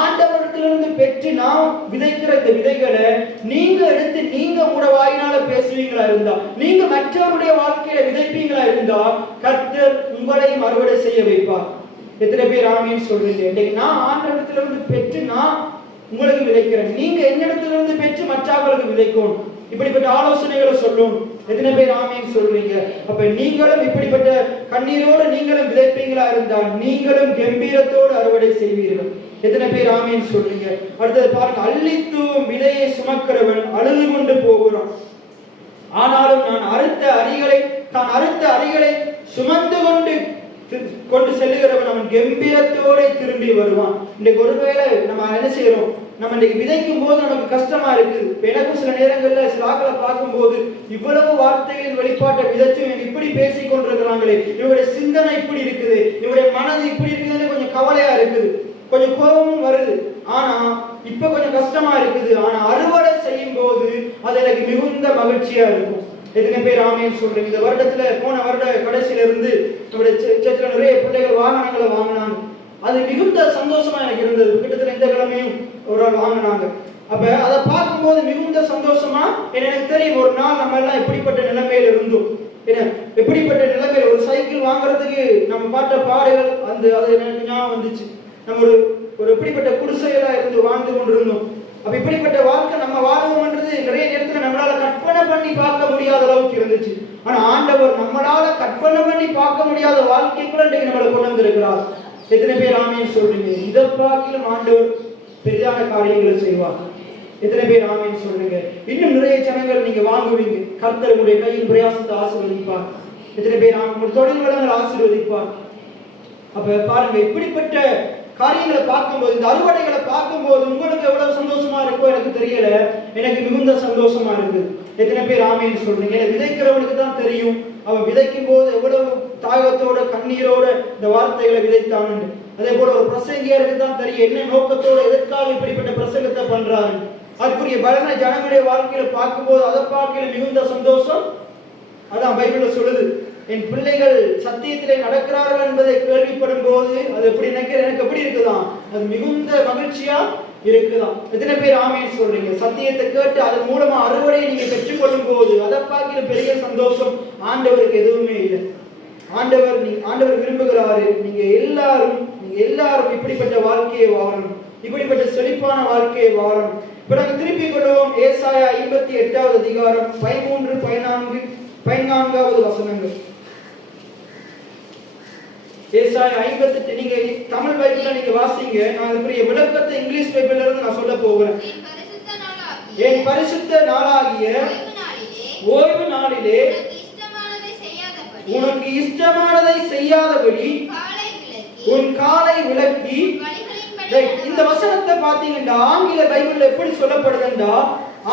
ஆண்டவரிடத்திலிருந்து பெற்று நாம் விதைக்கிற இந்த விதைகளை நீங்க எடுத்து நீங்க உங்களோட வாயினால பேசுவீங்களா இருந்தா, நீங்க மற்றவருடைய வாழ்க்கையில விதைப்பீங்களா இருந்தா, கர்த்தர் உங்களையும் அறுவடை செய்ய வைப்பார். எத்தனை பேர் ஆமென் சொல்றீங்க? இன்னைக்கு நான் ஆண்டவரிடத்திலிருந்து பெற்று நான் உங்களுக்கு விதைக்கிறேன், நீங்க என்னிடத்திலிருந்து பெற்று மற்றவர்களுக்கு விதைக்கணும். இப்படிப்பட்ட ஆலோசனைகளை சொல்லும். எத்தனை பேர் ஆமென் சொல்றீங்க? அப்ப நீங்களும் இப்படிப்பட்ட கண்ணீரோடு நீங்களும் விதைப்பீங்களா இருந்தால் நீங்களும் கம்பீரத்தோடு அறுவடை செய்வீர்கள். எத்தனை பேர் ஆமென் சொல்றீங்க? அடுத்தது பாருங்க, அள்ளித்தூவும் விதையை சுமக்கிறவன் அழுது கொண்டு போகிறான், ஆனாலும் தான் அறுத்த அரிகளை சுமந்து கொண்டு செல்லுகிறவன் அவன் கம்பீரத்தோட திரும்பி வருவான். இன்னைக்கு ஒருவேளை நம்ம என்ன செய்யறோம்? நம்ம இன்னைக்கு விதைக்கும் போது நமக்கு கஷ்டமா இருக்குது. எனக்கும் சில நேரங்கள்ல சில ஆக்களை பார்க்கும் போது இவ்வளவு வார்த்தைகளின் வெளிப்பாட்டை விதைச்சும் இப்படி பேசிக் கொண்டிருக்கிறாங்களே, இவருடைய சிந்தனை இப்படி இருக்குது, இவருடைய மனது இப்படி இருக்குதுன்னு கொஞ்சம் கவலையா இருக்குது, கொஞ்சம் கோபமும் வருது. ஆனா இப்ப கொஞ்சம் கஷ்டமா இருக்குது. ஆனா அறுவடை செய்யும் போது அது எனக்கு மிகுந்த மகிழ்ச்சியா இருக்கும். எத்தனை பேர் ஆமென் சொல்றீங்க? இந்த வருடத்துல போன வருட கடைசியில இருந்து நம்முடைய சேர்த்துல நிறைய பிள்ளைகள் வாகனங்களை வாங்கினாங்க. அது மிகுந்த சந்தோஷமா எனக்கு இருந்தது. கிட்டத்தட்ட இந்த கிழமையும் ஒரு ஆள் வாங்கினாங்க. அப்ப அதை பார்க்கும்போது மிகுந்த சந்தோஷமா எனக்கு தெரியும், ஒரு நாள் நம்ம எல்லாம் எப்படிப்பட்ட நிலைமையில இருந்தோம், எப்படிப்பட்ட நிலைமையில ஒரு சைக்கிள் வாங்குறதுக்கு நம்ம பாட்ட பாடுகள் அது எனக்கு ஞாபகம் வந்துச்சு. நம்ம ஒரு எப்படிப்பட்ட குடிசைகளா இருந்து வாழ்ந்து கொண்டிருந்தோம். அப்ப இப்படிப்பட்ட வாழ்க்கை நம்ம வாழ்வோம்ன்றது நிறைய நேரத்துல நம்மளால கற்பனை பண்ணி பார்க்க முடியாத அளவுக்கு இருந்துச்சு. ஆனா ஆண்டவர் நம்மளால கற்பனை பண்ணி பார்க்க முடியாத வாழ்க்கைக்குள்ள இன்றைக்கு நம்மளை கொண்டு வந்திருக்கிறார். எத்தனை பேர் ஆமென் சொல்றீங்க? இதை பார்க்கிலும் ஆண்டவர் பெரிதான காரியங்களை செய்வார். எத்தனை பேர் ஆமென் சொல்றீங்க? இன்னும் நிறைய ஜனங்கள் நீங்க வாங்குவீங்க. கர்த்தர் உங்களுடைய கையின் பிரயாசத்தை ஆசீர்வதிப்பார். எத்தனை பேர் உங்கள் தொழில் வளங்கள் ஆசீர்வதிப்பார். அப்ப பாருங்க, இப்படிப்பட்ட காரியங்களை பார்க்கும்போது, இந்த அறுவடைகளை பார்க்கும்போது உங்களுக்கு எவ்வளவு சந்தோஷமா இருக்கோ எனக்கு தெரியல, எனக்கு மிகுந்த சந்தோஷமா இருக்குது. எத்தனை பேர் ஆமென் சொல்றீங்க? விதைக்கிறவனுக்கு தான் தெரியும் அவன் விதைக்கும் போது எவ்வளவு தாகத்தோட கண்ணீரோட இந்த வார்த்தைகளை விதைத்தான். அதே போல ஒரு பிரசங்கியருக்கு தான் தெரியும் என்ன நோக்கத்தோட எதற்காக இப்படிப்பட்ட பிரசங்கத்தை பண்றாரு. அதுக்குரிய பலனை ஜனங்களுடைய வாழ்க்கையில பார்க்கும்போது அதை பார்க்கல மிகுந்த சந்தோஷம். அதான் பைபிள்ல சொல்லுது, என் பிள்ளைகள் சத்தியத்திலே நடக்கிறார்கள் என்பதை கேள்விப்படும் போது அது எப்படி எனக்கு எப்படி இருக்குதான், அது மிகுந்த மகிழ்ச்சியா இருக்குதான். எத்தனை பேர் ஆமென் சொல்றீங்க? சத்தியத்தை கேட்டு அதன் மூலமா அறுவடையை நீங்க பெற்றுக்கொள்ளும் போது அதை பார்க்கிற பெரிய சந்தோஷம் ஆண்டவருக்கு எதுவுமே இல்லை. ஆண்டவர் விரும்புகிறாரு நீங்க எல்லாரும் இப்படிப்பட்ட வாழ்க்கையை வாழணும், இப்படிப்பட்ட செழிப்பான வாழ்க்கையை வாழணும். இப்ப நாங்க திருப்பிக் கொள்வோம் ஏசாயா 58வது அதிகாரம் 13, 14வது வசனங்கள். ஏசாயா 58 நீங்க தமிழ் பைபிள்ல நீங்க வாசிங்க. நான் அதுக்குரிய விளக்கத்தை இங்கிலீஷ் பைபிள்ல இருந்து நான் சொல்ல போகிறேன். என் பரிசுத்த நாளாகிய ஓய்வு நாளிலே உனக்கு இஷ்டமானதை செய்யாதபடி உன் காலை விலக்கி. இந்த வசனத்தை பாத்தீங்கன்னா ஆங்கில பைபிள்ல எப்படி சொல்லப்படுதுன்னா,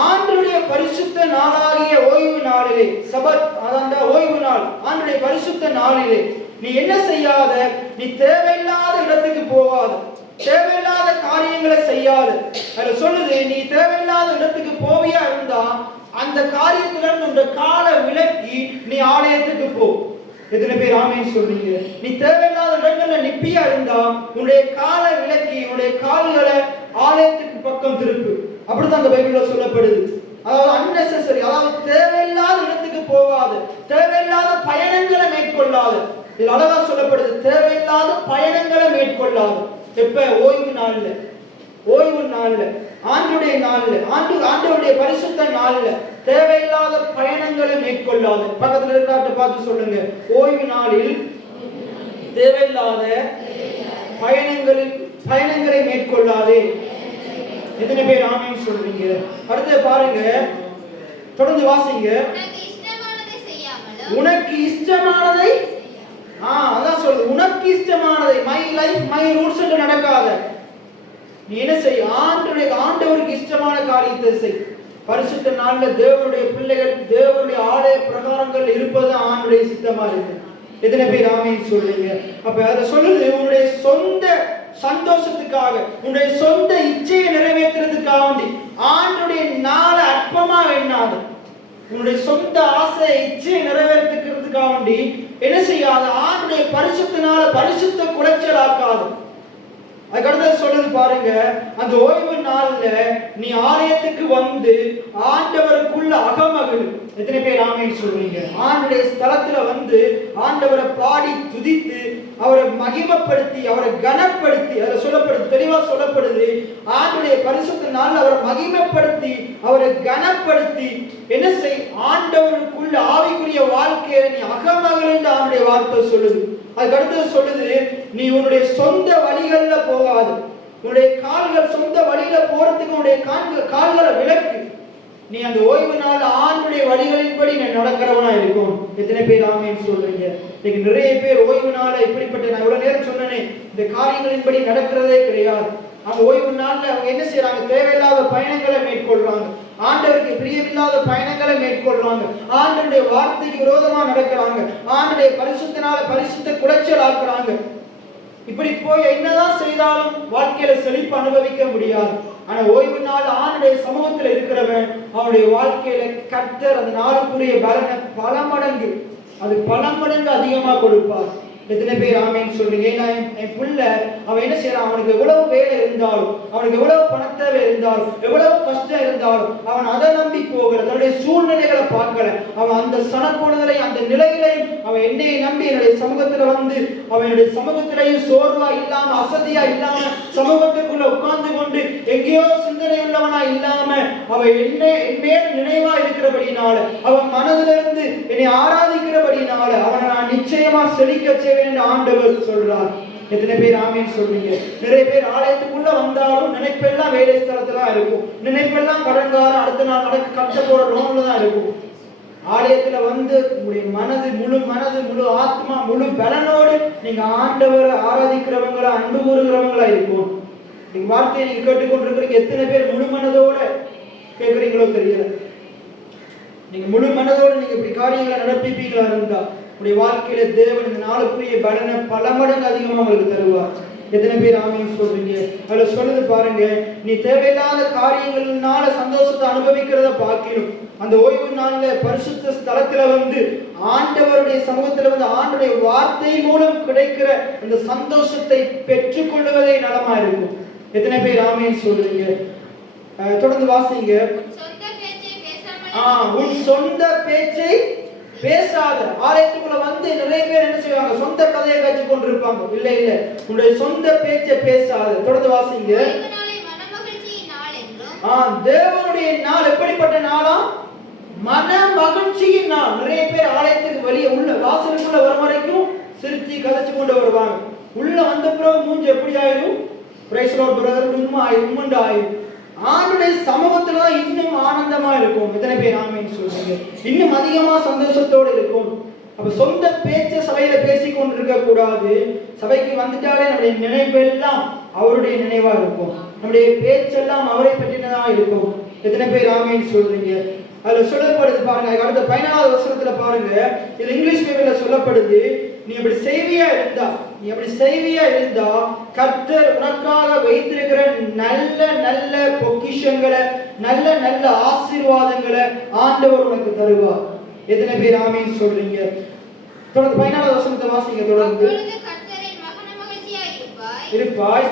ஆண்டவருடைய பரிசுத்த நாளாகிய ஓய்வு நாளிலே, சபத் அதான் ஓய்வு நாள், ஆண்டவருடைய ஆண்டுடைய பரிசுத்த நாளிலே நீ என்ன செய்யாத, நீ தேவையில்லாத இடத்துக்கு போகாத, தேவையில்லாத காரியங்களை செய்யாத. அதுல சொல்லுது, நீ தேவையில்லாத இடத்துக்கு போவியா இருந்தா அந்த காரியத்துல இருந்து உங்க காலை விலக்கி நீ ஆலயத்துக்கு போ. எத்தனை பேர் ஆமென் சொல்றீங்க? நீ தேவையில்லாத இடங்கள்ல நிப்பியா இருந்தா உன்னுடைய காலை விலக்கி உன்னுடைய கால்களை ஆலயத்துக்கு பக்கம் திருப்பு. அப்படித்தான் அந்த பைபிள்ல சொல்லப்படுது. அதாவது அன்னெசரி, அதாவது தேவையில்லாத இடத்துக்கு போகாது, தேவையில்லாத பயணங்களை மேற்கொள்ளாது. இது அழகா சொல்லப்படுது, தேவையில்லாத பயணங்களை மேற்கொள்ளாது. எப்ப? ஓய்வு நாள்ல, ஓய்வு நாள்ல, ஆண்டுடைய நாள்ல, ஆண்டவருடைய பரிசுத்த நாள்ல தேவையில்லாத பயணங்களை மேற்கொள்ளாது. பக்கத்துல இருக்கிறாட்ட பார்த்து சொல்லுங்க, ஓய்வு நாளில் தேவையில்லாத பயணங்களை மேற்கொள்ளாதே. எத்தனை பேர் ஆமென் சொல்றீங்க? அடுத்து பாருங்க, தொடர்ந்து வாசிங்க. உனக்கு இஷ்டமானதை, அதான் சொல்லுது, உனக்கு இஷ்டமானதை, மை லைஃப் மை ரூல்ஸ் என்று நடக்காத. நீ என்ன செய்? ஆண்டவருக்கு இஷ்டமான காரியத்தை செய். பரிசுத்த நாள்ல தேவனுடைய பிள்ளைகள் தேவனுடைய ஆலய பிரகாரங்கள் இருப்பது ஆண்டுடைய சித்தமா இருக்கு. எத்தனை பேர் ஆமென் சொல்றீங்க? அப்ப அதை சொல்லுது, உன்னுடைய சொந்த சந்தோஷத்துக்காக, உன்னுடைய சொந்த இச்சையை நிறைவேற்றுறதுக்காக ஆண்டுடைய நாளை அற்பமா எண்ணாத. உன்னுடைய சொந்த ஆசை இச்சையை நிறைவேற்றுறதுக்காக என்ன செய்யாத, ஆண்டுடைய பரிசுத்த நாளை பரிசுத்த குலைச்சல் ஆக்காது. அதுக்கடுத்து சொல்லுது பாருங்க, அந்த ஓய்வு நாள்ல நீ ஆலயத்துக்கு வந்து ஆண்டவருக்குள்ள அகமகிழ். எத்தனை பேர் ஆமென் சொல்றீங்க? ஆண்டுடைய ஸ்தலத்துல வந்து ஆண்டவரை பாடி துதித்து அவரை மகிமைப்படுத்தி அவரை கனப்படுத்தி, அதை சொல்லப்படுது, தெளிவா சொல்லப்படுது, ஆண்டுடைய பரிசுத்த நாள் அவரை மகிமைப்படுத்தி அவரை கனப்படுத்தி என்ன செய்? ஆண்டவருக்குள்ள ஆவிக்குரிய வாழ்க்கையை நீ அகமகிழ் என்று ஆண்டுடைய வார்த்தை சொல்லுது. அதுக்கு அடுத்தது சொல்லுது, நீ உன்னுடைய சொந்த வழிகள்ல போகாது. உன்னுடைய கால்கள் சொந்த வழியில போறதுக்கு உன்னுடைய கால்களை விலக்கு. நீ அந்த ஓய்வு நாள் ஆண்டுடைய வழிகளின்படி நீ நடக்கிறவனா இருக்கும். எத்தனை பேர் ஆமென் சொல்றீங்க? இன்னைக்கு நிறைய பேர் ஓய்வு நாளை இப்படிப்பட்ட, நான் இவ்வளவு நேரம் சொன்னேனே, இந்த காரியங்களின்படி நடக்கிறதே கிடையாது. அவங்க ஓய்வு நாள்ல அவங்க என்ன செய்யறாங்க? தேவையில்லாத பயணங்களை மேற்கொள்றாங்க, ஆண்டவருக்கு பிரியமில்லாத பயணங்களை மேற்கொள்றாங்க, ஆண்டவருடைய வார்த்தைக்கு விரோதமா நடக்கிறாங்க, ஆண்டவருடைய பரிசுத்தனால பரிசுத்த குலைச்சல் ஆக்குறாங்க. இப்படி போய் என்னதான் செய்தாலும் வாழ்க்கையில செழிப்பு அனுபவிக்க முடியாது. ஆனா ஓய்வு நாள் ஆண்டுடைய சமூகத்துல இருக்கிறவன் அவனுடைய வாழ்க்கையில கர்த்தர் அந்த நாளுக்குரிய பலனை பல மடங்கு அதிகமா கொடுப்பார். எத்தனை பேர் ஆமென் சொல்றீங்க? ஏன்னா என் பிள்ளை அவன் என்ன செய்யறான்? அவனுக்கு எவ்வளவு வேலை இருந்தாலும், அவனுக்கு எவ்வளவு பணத்தேவை இருந்தாலும், எவ்வளவு கஷ்டம் இருந்தாலும் அவன் அதை நம்பி போகல, தன்னுடைய சூழ்நிலைகளை பார்க்கல. அவன் அந்த சனப்பொழுதலை அந்த நிலையிலையும் அவன் என்னையை நம்பி என்னுடைய சமூகத்துல வந்து அவனுடைய சமூகத்திலையும் சோர்வா இல்லாம, அசதியா இல்லாம, சமூகத்துக்குள்ள உட்கார்ந்து கொண்டு எங்கேயோ சிந்தனை உள்ளவனா இல்லாம அவன் என் மேல் நினைவா இருக்கிறபடினால, அவன் மனதிலிருந்து என்னை ஆராதிக்கிறபடினால அவனை நான் நிச்சயமா செழிக்க ஆண்டவர் சொல்றார். எத்தனை பேர் ஆமென் சொல்றீங்க? நிறைய பேர் ஆலயத்துக்குள்ள வந்தாலும் நினைப்பெல்லாம் வேலை ஸ்தலத்துல இருக்கும், நினைப்பெல்லாம் கடன்காரம் அடுத்த நாள் நடக்க கட்ட போற ரோன்ல தான் இருக்கும். ஆலயத்துல வந்து உங்களுடைய மனது முழு ஆத்மா முழு பலனோடு நீங்க ஆண்டவரை ஆராதிக்கிறவங்களா, அன்பு கூறுகிறவங்களா இருக்கும். நீங்க வார்த்தையை நீங்க கேட்டுக்கொண்டிருக்கிறீங்க. எத்தனை பேர் முழு மனதோட கேட்குறீங்களோ தெரியல. நீங்க முழு மனதோடு நீங்க இப்படி காரியங்களை நடப்பிப்பீங்களா இருந்தா உடைய வாழ்க்கையில தேவன் இந்த நாளுக்குரிய பலனை பல மடங்கு அதிகமா உங்களுக்கு தருவார். எத்தனை பேர் ஆமென் சொல்றீங்க? அதுல சொல்லுது பாருங்க, நீ தேவையில்லாத காரியங்கள்னால சந்தோஷத்தை அனுபவிக்கிறத பார்க்கணும். அந்த ஓய்வு நாள்ல பரிசுத்த ஸ்தலத்துல வந்து ஆண்டவருடைய சமூகத்துல வந்து ஆண்டுடைய வார்த்தை மூலம் கிடைக்கிற அந்த சந்தோஷத்தை பெற்றுக்கொள்வதே நலமா இருக்கும். எத்தனை பேர் ஆமென் சொல்றீங்க? தொடர்ந்து வாசிங்க. உன் சொந்த பேச்சை பேசாத. ஆலயத்துக்குள்ள வந்து நிறைய பேர் என்ன செய்வாங்க? சொந்த கதையை பேச்சு கொண்டிருப்பாங்க. இல்ல உன்னுடைய சொந்த பேச்சை பேசாத. தொடர்ந்து வாசிங்க. தேவனுடைய நாள் எப்படிப்பட்ட நாளா? மன மகிழ்ச்சியின் நாள். நிறைய பேர் ஆலயத்துக்கு வெளியே உள்ள வாசலுக்குள்ள வர வரைக்கும் சிரிச்சு கதைச்சு கொண்டு வருவாங்க. உள்ள வந்த பிறகு மூஞ்சி எப்படி ஆயிரும்? பிரைஸ் லார்ட் பிரதர் உண்மண்டு ஆயிரும். ஆண்டுடைய சமூகத்துல இன்னும் ஆனந்தமா இருக்கும். எத்தனை பேர் ஆமென் சொல்றீங்க? இன்னும் அதிகமா சந்தோஷத்தோடு இருக்கும். அப்ப சொந்த பேச்ச சபையில பேசிக் கொண்டிருக்க கூடாது. சபைக்கு வந்துட்டாலே நம்முடைய நினைவெல்லாம் அவருடைய நினைவா இருக்கும், நம்முடைய பேச்செல்லாம் அவரை பற்றினதா இருக்கும். எத்தனை பேர் ஆமென் சொல்றீங்க? அதுல சொல்லப்படுது பாருங்க, அடுத்த 14வது வசனத்துல பாருங்க. இது இங்கிலீஷ் பைபிள்ல சொல்ல சொல்லப்படுது, நீ அப்படி செய்வியா இருந்தா கர்த்தர் உனக்காக வைத்திருக்கிற நல்ல நல்ல பொக்கிஷங்களை, நல்ல நல்ல ஆசீர்வாதங்களை ஆண்டவர் உனக்கு தருவார். எத்தனை பேர் ஆமீன் சொல்றீங்க? தொடர்ந்து 14வது வசனத்தை வாசிங்க. தொடர்ந்து இருப்பாய்,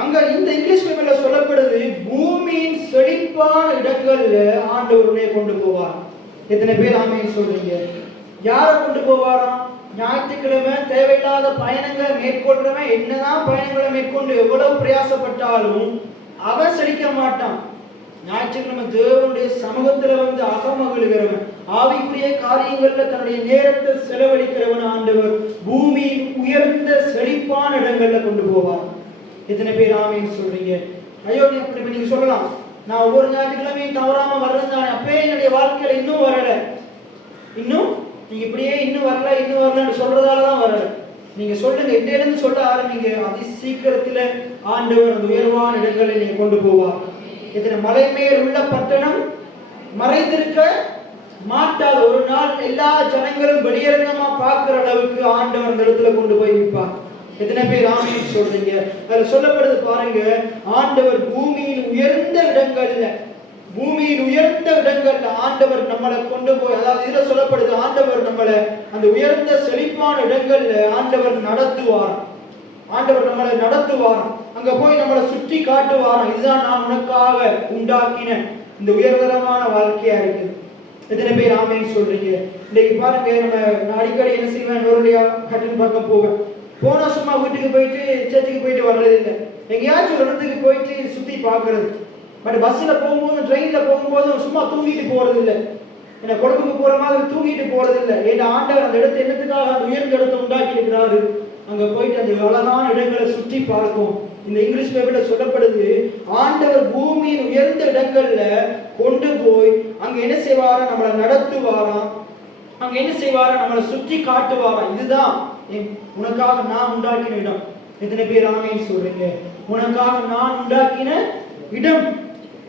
அங்க இந்த இங்கிலீஷ் பைபிள்ல சொல்லப்படுது, பூமியின் செழிப்பான இடங்கள்ல ஆண்டவர் உன்னை கொண்டு போவார். எத்தனை பேர் ஆமீன் சொல்றீங்க? யாரை கொண்டு போவாராம்? ஞாயிற்றுக்கிழமை தேவையில்லாத பயணங்களை மேற்கொள்றவன் என்னதான் பயணங்களை மேற்கொண்டு எவ்வளவு பிரயாசப்பட்டாலும் அவன் செழிக்க மாட்டான். ஞாயிற்றுக்கிழமை தேவனுடைய சமூகத்துல வந்து அகமகிழ்கிறவன், ஆவிக்குரிய காரியங்கள்ல தன்னுடைய நேரத்தை செலவழிக்கிறவன் ஆண்டவர் பூமியின் உயர்ந்த செழிப்பான இடங்கள்ல கொண்டு போவார். எத்தனை பேர் ஆமீன் சொல்றீங்க? ஐயோ, நீங்க சொல்லலாம், நான் ஒவ்வொரு ஞாயிற்றுக்கிழமையும் தவறாம வர்றேன், அப்பயே என்னுடைய வாழ்க்கையில இன்னும் வரல. இன்னும் நீங்க இப்படியே இன்னும் வரலன்னு சொல்றதாலதான் வரல. நீங்க சொல்லுங்க, இன்றையிலிருந்து சொல்ல ஆரம்பிங்க. அதி சீக்கிரத்துல ஆண்டவர் அந்த உயர்வான இடங்களை நீங்க கொண்டு போவார். எத்தனை மலை மேல் உள்ள பட்டணம் மறைந்திருக்க மாட்டாத, ஒரு நாள் எல்லா ஜனங்களும் வெளியரங்கமா பார்க்கிற அளவுக்கு ஆண்டவர் அந்த இடத்துல கொண்டு போய் வைப்பார். எத்தனை பேர் ஆமீன் சொல்றீங்க? அதுல சொல்லப்படுது பாருங்க, ஆண்டவர் பூமியின் உயர்ந்த இடங்கள்ல ஆண்டவர் நம்மளை கொண்டு போய், அதாவது இதுல சொல்லப்படுது, ஆண்டவர் நம்மளை அந்த உயர்ந்த செழிப்பான இடங்கள்ல ஆண்டவர் நம்மளை நடத்துவாராம். அங்க போய் நம்மளை சுற்றி காட்டுவாராம். இதுதான் நான் உனக்காக உண்டாக்கின இந்த உயர்தரமான வாழ்க்கையா இருக்குது. எத்தனை பேர் ஆமீன் சொல்றீங்க? இன்னைக்கு பாருங்க, நம்ம அடிக்கடி என்ன செய்வேன், நுரலியா கட்டின் பக்கம் போனா சும்மா வீட்டுக்கு போயிட்டு சர்ச்சுக்கு போயிட்டு வர்றது இல்லை. எங்கேயாச்சும் ஒரு இடத்துக்கு போயிட்டு சுத்தி பார்க்கறது. பட் பஸ்ல போகும்போது, ட்ரெயின்ல போகும்போது சும்மா தூங்கிட்டு போறது இல்லை. ஏன்னா கொழும்புக்கு போற மாதிரி தூங்கிட்டு போறது இல்லை. ஏன்னா ஆண்டவர் அந்த இடத்தை என்னத்துக்காக அந்த உயர்ந்த இடத்தை உண்டாக்கி இருக்கிறாரு. அங்க போயிட்டு அந்த அழகான இடங்களை சுற்றி பார்க்கும். இந்த இங்கிலீஷ் பைபிள்ல சொல்லப்படுது, ஆண்டவர் பூமியின் உயர்ந்த இடங்கள்ல கொண்டு போய் அங்க என்ன செய்வாரா, நம்மளை நடத்துவாராம். அங்க என்ன செய்வாரா, நம்மளை சுற்றி காட்டுவாராம். இதுதான் உனக்காக நான் உண்டாக்கின இடம். எத்தனை பேர் ஆமீன் சொல்றீங்க? உனக்காக நான் உண்டாக்கின இடம்.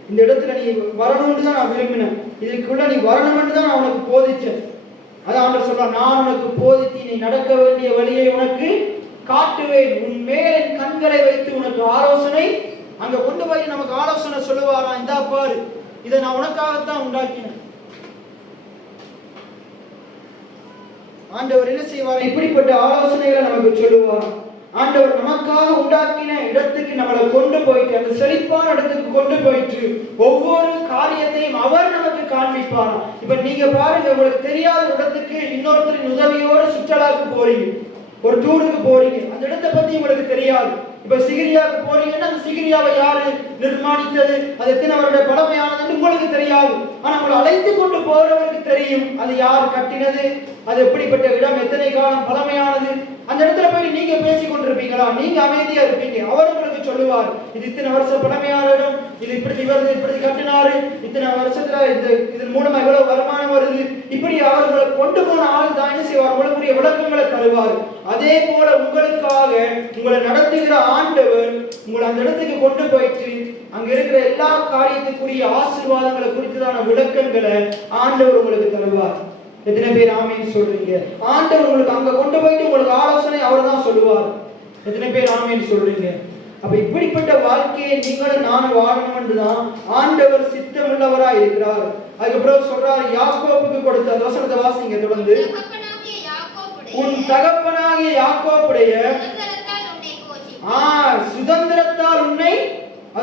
இந்த இடத்துல நீ வரணும்னு தான் நான் விரும்பினேன். இதுக்குள்ள நீ வரணும்னு தான் நான் உனக்கு போதிச்சேன். அதான் ஆண்டவர் சொல்றார், நான் உனக்கு போதித்து நீ நடக்க வேண்டிய வழியை உனக்கு காட்டுவேன். உன் மேல் என் கண்களை வைத்து உனக்கு ஆலோசனை, அங்க கொண்டு போய் நமக்கு ஆலோசனை சொல்லுவாரா, இந்தா பாரு, இதை நான் உனக்காகத்தான் உண்டாக்கினேன். ஆண்டவர் என்ன செய்வார்? இப்படிப்பட்ட ஆலோசனைகளை நமக்கு சொல்லுவார். ஆண்டவர் நமக்காக உண்டாக்கின இடத்துக்கு நம்மளை கொண்டு போயிட்டு, அந்த செழிப்பான இடத்துக்கு கொண்டு போயிட்டு ஒவ்வொரு காரியத்தையும் அவர் நமக்கு காண்பிப்பாராம். இப்ப நீங்க பாருங்க, உங்களுக்கு தெரியாத இடத்துக்கு இன்னொருத்தரின் உதவியோட சுற்றுலாவுக்கு போறீங்க, ஒரு டூருக்கு போறீங்க, அந்த இடத்தை பத்தி உங்களுக்கு தெரியாது. இப்ப சிகிரியாவுக்கு போறீங்கன்னா அந்த சிகிரியாவை யாரு நிர்மாணித்தது, அது எத்தனை அவருடைய பழமையானது உங்களுக்கு தெரியாது. ஆனா உங்களை அழைத்து கொண்டு போறவருக்கு தெரியும் அது யார் கட்டினது, அது எப்படிப்பட்ட இடம், எத்தனை காலம் பழமையானது. அந்த இடத்துல போய் நீங்க பேசிக் கொண்டிருப்பீங்களா? நீங்க அமைதியா இருப்பீங்க. அவர் உங்களுக்கு சொல்லுவார், இது இத்தனை வருஷம் பழமையான இடம், இது இப்படி கட்டினாரு, இத்தனை வருஷத்துல இதன் மூலமா எவ்வளவு வருமானம் வருது. இப்படி அவர்களை கொண்டு போன ஆள் தான் என்ன செய்வார்? உங்களுடைய விளக்கங்களை தருவார். அதே போல உங்களுக்காக உங்களை நடத்துகிற ஆண்டவர் உங்களை அந்த இடத்துக்கு கொண்டு போயிட்டு அங்க இருக்கிற எல்லா காரியத்துக்குரிய ஆசீர்வாதங்களை குறித்ததான விளக்கங்களை ஆண்டவர் உங்களுக்கு தருவார். எத்தனை பேர் ஆமீன் சொல்றீங்க? ஆண்டவர் உங்களுக்கு அங்க கொண்டு போயிட்டு உங்களுக்கு ஆலோசனை அவர் தான் சொல்லுவார். எத்தனை பேர் ஆமீன் சொல்றீங்க? அப்ப இப்படிப்பட்ட வாழ்க்கையை நீங்களும் நானும் வாழணும் என்றுதான் ஆண்டவர் சித்தமுள்ளவராய் இருக்கிறார். அதுக்கப்புறம் சொல்றாரு, யாக்கோபுக்கு கொடுத்த வசனத்தை வாசிங்க தொடர்ந்து. உன் தகப்பனாகிய யாக்கோபுடைய சுதந்திரத்தால் உன்னை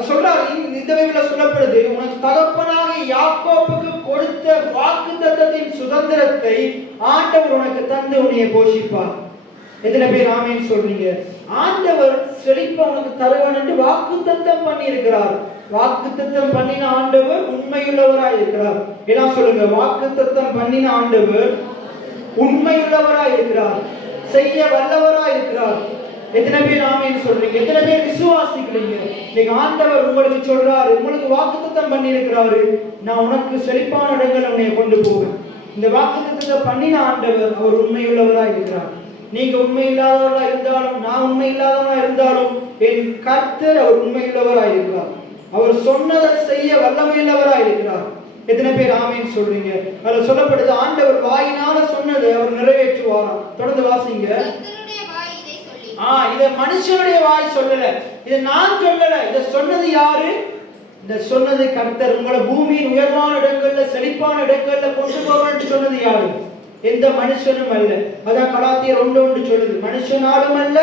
சொல்றாரு. இந்த வகையில சொல்லப்படுது, உனக்கு தகப்பனாகிய யாக்கோபுக்கு கொடுத்த வாக்குத்தத்தத்தின் சுதந்திரத்தை ஆண்டவர் உனக்கு தந்து உன்னை போஷிப்பார். எத்தனை பேர் ஆமீன் சொல்றீங்க? ஆண்டவர் செழிப்ப உனக்கு தருவன் என்று வாக்குத்தத்தம் பண்ணி இருக்கிறார். வாக்குத்தத்தம் பண்ணின ஆண்டவர் உண்மையுள்ளவராய் இருக்கிறார். எல்லாம் சொல்லுங்க, வாக்குத்தத்தம் பண்ணின ஆண்டவர் உண்மையுள்ளவராய் இருக்கிறார், செய்ய வல்லவராய் இருக்கிறார். எத்தனை பேர் ஆமீன் சொல்றீங்க? எத்தனை பேர் விசுவாசிக்கிறீங்க? நீங்க ஆண்டவர் உங்களுக்கு சொல்றாரு, உங்களுக்கு வாக்குத்தத்தம் பண்ணி இருக்கிறாரு, நான் உனக்கு செழிப்பான இடங்கள் உன்னை கொண்டு போவேன். இந்த வாக்குத்தத்தத்தை பண்ணின ஆண்டவர் அவர் உண்மையுள்ளவராய் இருக்கிறார். நீங்க உண்மை இல்லாதவர்களா இருந்தாலும், நான் உண்மை இல்லாதவனா இருந்தாலும், என் கர்த்தர் அவர் உண்மையுள்ளவராய் இருக்கிறார். அவர் சொன்னதை செய்ய வல்லமையுள்ளவராய் இருக்கிறார். எத்தனை பேர் ஆமீன் சொல்றீங்க? அதுல சொல்லப்படுது ஆண்டவர் வாயினால சொன்னதை அவர் நிறைவேற்றுவாராம். தொடர்ந்து வாசிங்க. இத மனுஷனுடைய வாய் சொல்லல, இத நான் சொல்லல, இத சொன்னது யாரு? இத சொன்னது கர்த்தர். உங்களை பூமியின் உயர்வான இடங்கள்ல செழிப்பான இடங்கள்ல கொண்டு போவேன்னு சொன்னது யாரு? எந்த மனுஷனும் அல்ல. அதான் கலாத்தியர் 1:1 சொல்லுது, மனுஷனாலும் அல்ல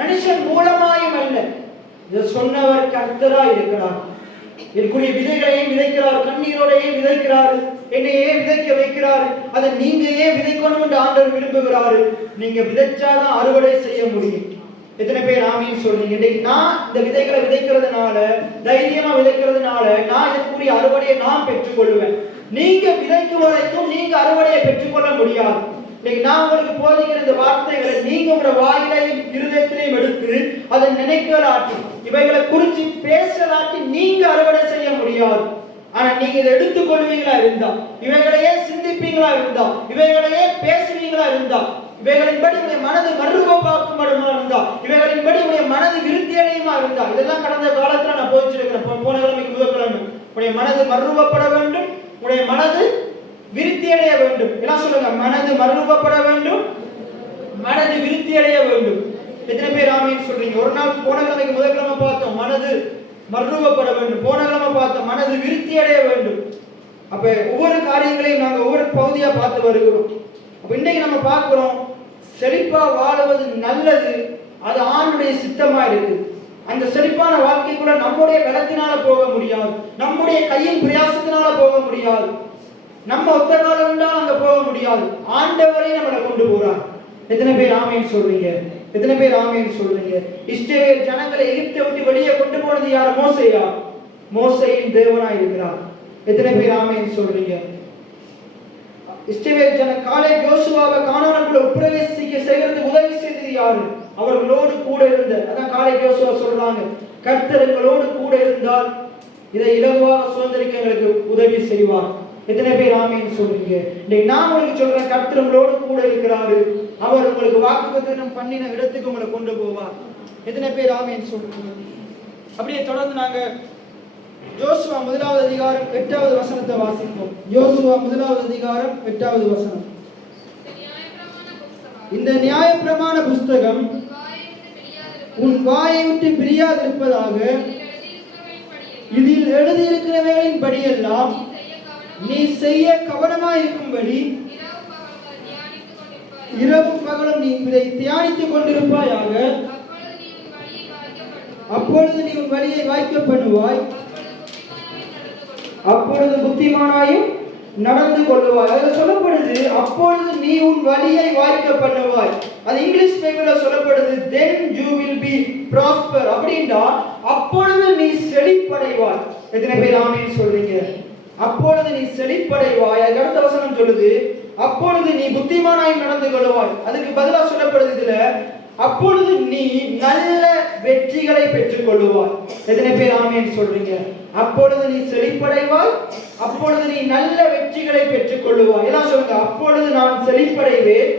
மனுஷன் மூலமாயும் அல்ல, இத சொன்னவர் கர்த்தரா இருக்கிறார். எனக்குரிய விதைகளையும் விதைக்கிறார், கண்ணீரோடையே விதைக்கிறார், என்னையே விதைக்க வைக்கிறார். அதை நீங்க ஏன் விதைக்கணும் என்று ஆண்டவர் விரும்புகிறாரு. நீங்க விதைச்சாதான் அறுவடை செய்ய முடியும். எத்தனை பேர் ஆமீன் சொல்றீங்க? இன்னைக்கு நான் இந்த விதைகளை விதைக்கிறதுனால, தைரியமா விதைக்கிறதுனால நான் இதற்குரிய அறுவடையை நான் பெற்றுக்கொள்வேன். நீங்க விதைக்கும் வரைக்கும் நீங்க அறுவடையை பெற்றுக்கொள்ள முடியாது. இன்னைக்கு நான் உங்களுக்கு போதிக்கிற இந்த வார்த்தைகளை நீங்க உங்களோட வாயிலையும் இருதயத்திலையும் எடுத்து அதை நினைக்கலாட்டி, இவைகளை குறித்து பேசலாட்டி நீங்க அறுவடை செய்ய முடியாது. ஆனா நீங்க இதை எடுத்துக்கொள்வீங்களா இருந்தா, இவைகளையே சிந்திப்பீங்களா இருந்தா, இவைகளையே பேசுவீங்களா இருந்தா, இவைகளின்படி உடைய மனது மறுரூபமாக்குமா இருந்தா, இவைகளின்படி உடைய மனது விருத்தி அடையுமா இருந்தா, இதெல்லாம் கடந்த காலத்துல நான் போதிச்சிருக்கிறேன். போன கிழமைக்கு முதற்கிழமை உடைய மனது மறுரூபப்பட வேண்டும், உடைய மனது விருத்தி அடைய வேண்டும். எல்லாம் சொல்லுங்க, மனது மறுரூபப்பட வேண்டும், மனது விருத்தி அடைய வேண்டும். எத்தனை பேர் ஆமீன் சொல்றீங்க? ஒரு நாள் போன கிழமைக்கு முதற்கிழமை பார்த்தோம் மனது மறுரூபப்பட வேண்டும், போன கிழமை பார்த்தோம் மனது விருத்தி அடைய வேண்டும். அப்ப ஒவ்வொரு காரியங்களையும் நாங்க ஒவ்வொரு பகுதியா பார்த்து வருகிறோம். அப்ப இன்னைக்கு நம்ம பார்க்கிறோம், செழிப்பா வாழுவது நல்லது, அது ஆண்டுடைய சித்தமா இருக்கு. அந்த செழிப்பான வாழ்க்கைக்குள்ள நம்முடைய பலத்தினால போக முடியாது, நம்முடைய கையின் பிரயாசத்தினால போக முடியாது, நம்ம ஒத்த காலம் அங்க போக முடியாது. ஆண்டவரை நம்மளை கொண்டு போறார். எத்தனை பேர் ஆமீன் சொல்றீங்க? எத்தனை பேர் ஆமீன் சொல்றீங்க? இஸ்ரவேல் ஜனங்களை எகிப்தை விட்டு வெளியே கொண்டு போனது யார்? மோசேயா? மோசேயின் தேவனா இருக்கிறார். எத்தனை பேர் ஆமீன் சொல்றீங்க? இஸ்ரவேல் ஜன காலே யோசுவாவை கானானுக்குள்ள உட்பிரவேசிக்க செய்யறதுக்கு உதவி செய்தது யாரு? அவர்களோடு கூட இருந்த, அதான் காலே யோசுவா சொல்றாங்க, கர்த்தர் எங்களோடு கூட இருந்தால் இதை இலகுவாக சுதந்திரிக்க எங்களுக்கு உதவி செய்வார். எத்தனை பேர் ஆமீன் சொல்றீங்க? இன்னைக்கு நான் உங்களுக்கு சொல்றேன், கர்த்தர் உங்களோடு கூட இருக்கிறாரு. அவர் உங்களுக்கு வாக்குத்தத்தம் பண்ணின இடத்துக்கு உங்களை கொண்டு போவார். எத்தனை பேர் ஆமீன் சொல்றீங்க? அப்படியே தொடர்ந்து நாங்க யோசுவா 1வது அதிகாரம் 8வது வசனத்தை வாசிப்போம். யோசுவா 1வது அதிகாரம் 8வது வசனம். இந்த நியாயப்பிரமாண புஸ்தகம் உன் வாயை விட்டு பிரியாதிருப்பதாக, இதில் எழுதியிருக்கிறவைகளின் படியெல்லாம் நீ செய்ய கவனமாயிருக்கும்படி இரவும் பகலும் நீ இதை தியானித்துக் கொண்டிருப்பாயாக. அப்பொழுது நீ உன் வழியை வாய்க்க பண்ணுவாய், அப்பொழுது புத்திமானாயும் நடந்து கொள்ளுவாய். அதுல சொல்லப்படுது அப்பொழுது நீ உன் வழியை வாய்க்க பண்ணுவாய். அது இங்கிலீஷ் பைபிள்ல சொல்லப்படுது then you will be prosper. அப்படின்னா அப்பொழுது நீ செழிப்படைவாய். எத்தனை பேர் ஆமீன் சொல்றீங்க? அப்பொழுது நீ செழிப்படைவாய். அதுக்கு அடுத்த வசனம் சொல்லுது அப்பொழுது நீ புத்திமானாய் நடந்து கொள்வாய். அதுக்கு பதிலா சொல்லப்படுது இதுல அப்பொழுது நீ நல்ல வெற்றிகளை பெற்றுக் கொள்ளுவாய். எத்தனை பேர் ஆமீன் சொல்றீங்க? அப்பொழுது நீ செழிப்படைவாய், அப்பொழுது நீ நல்ல வெற்றிகளை பெற்றுக் கொள்ளுவாய். எல்லாம் சொல்லுங்க, அப்பொழுது நான் செழிப்படைவேன்,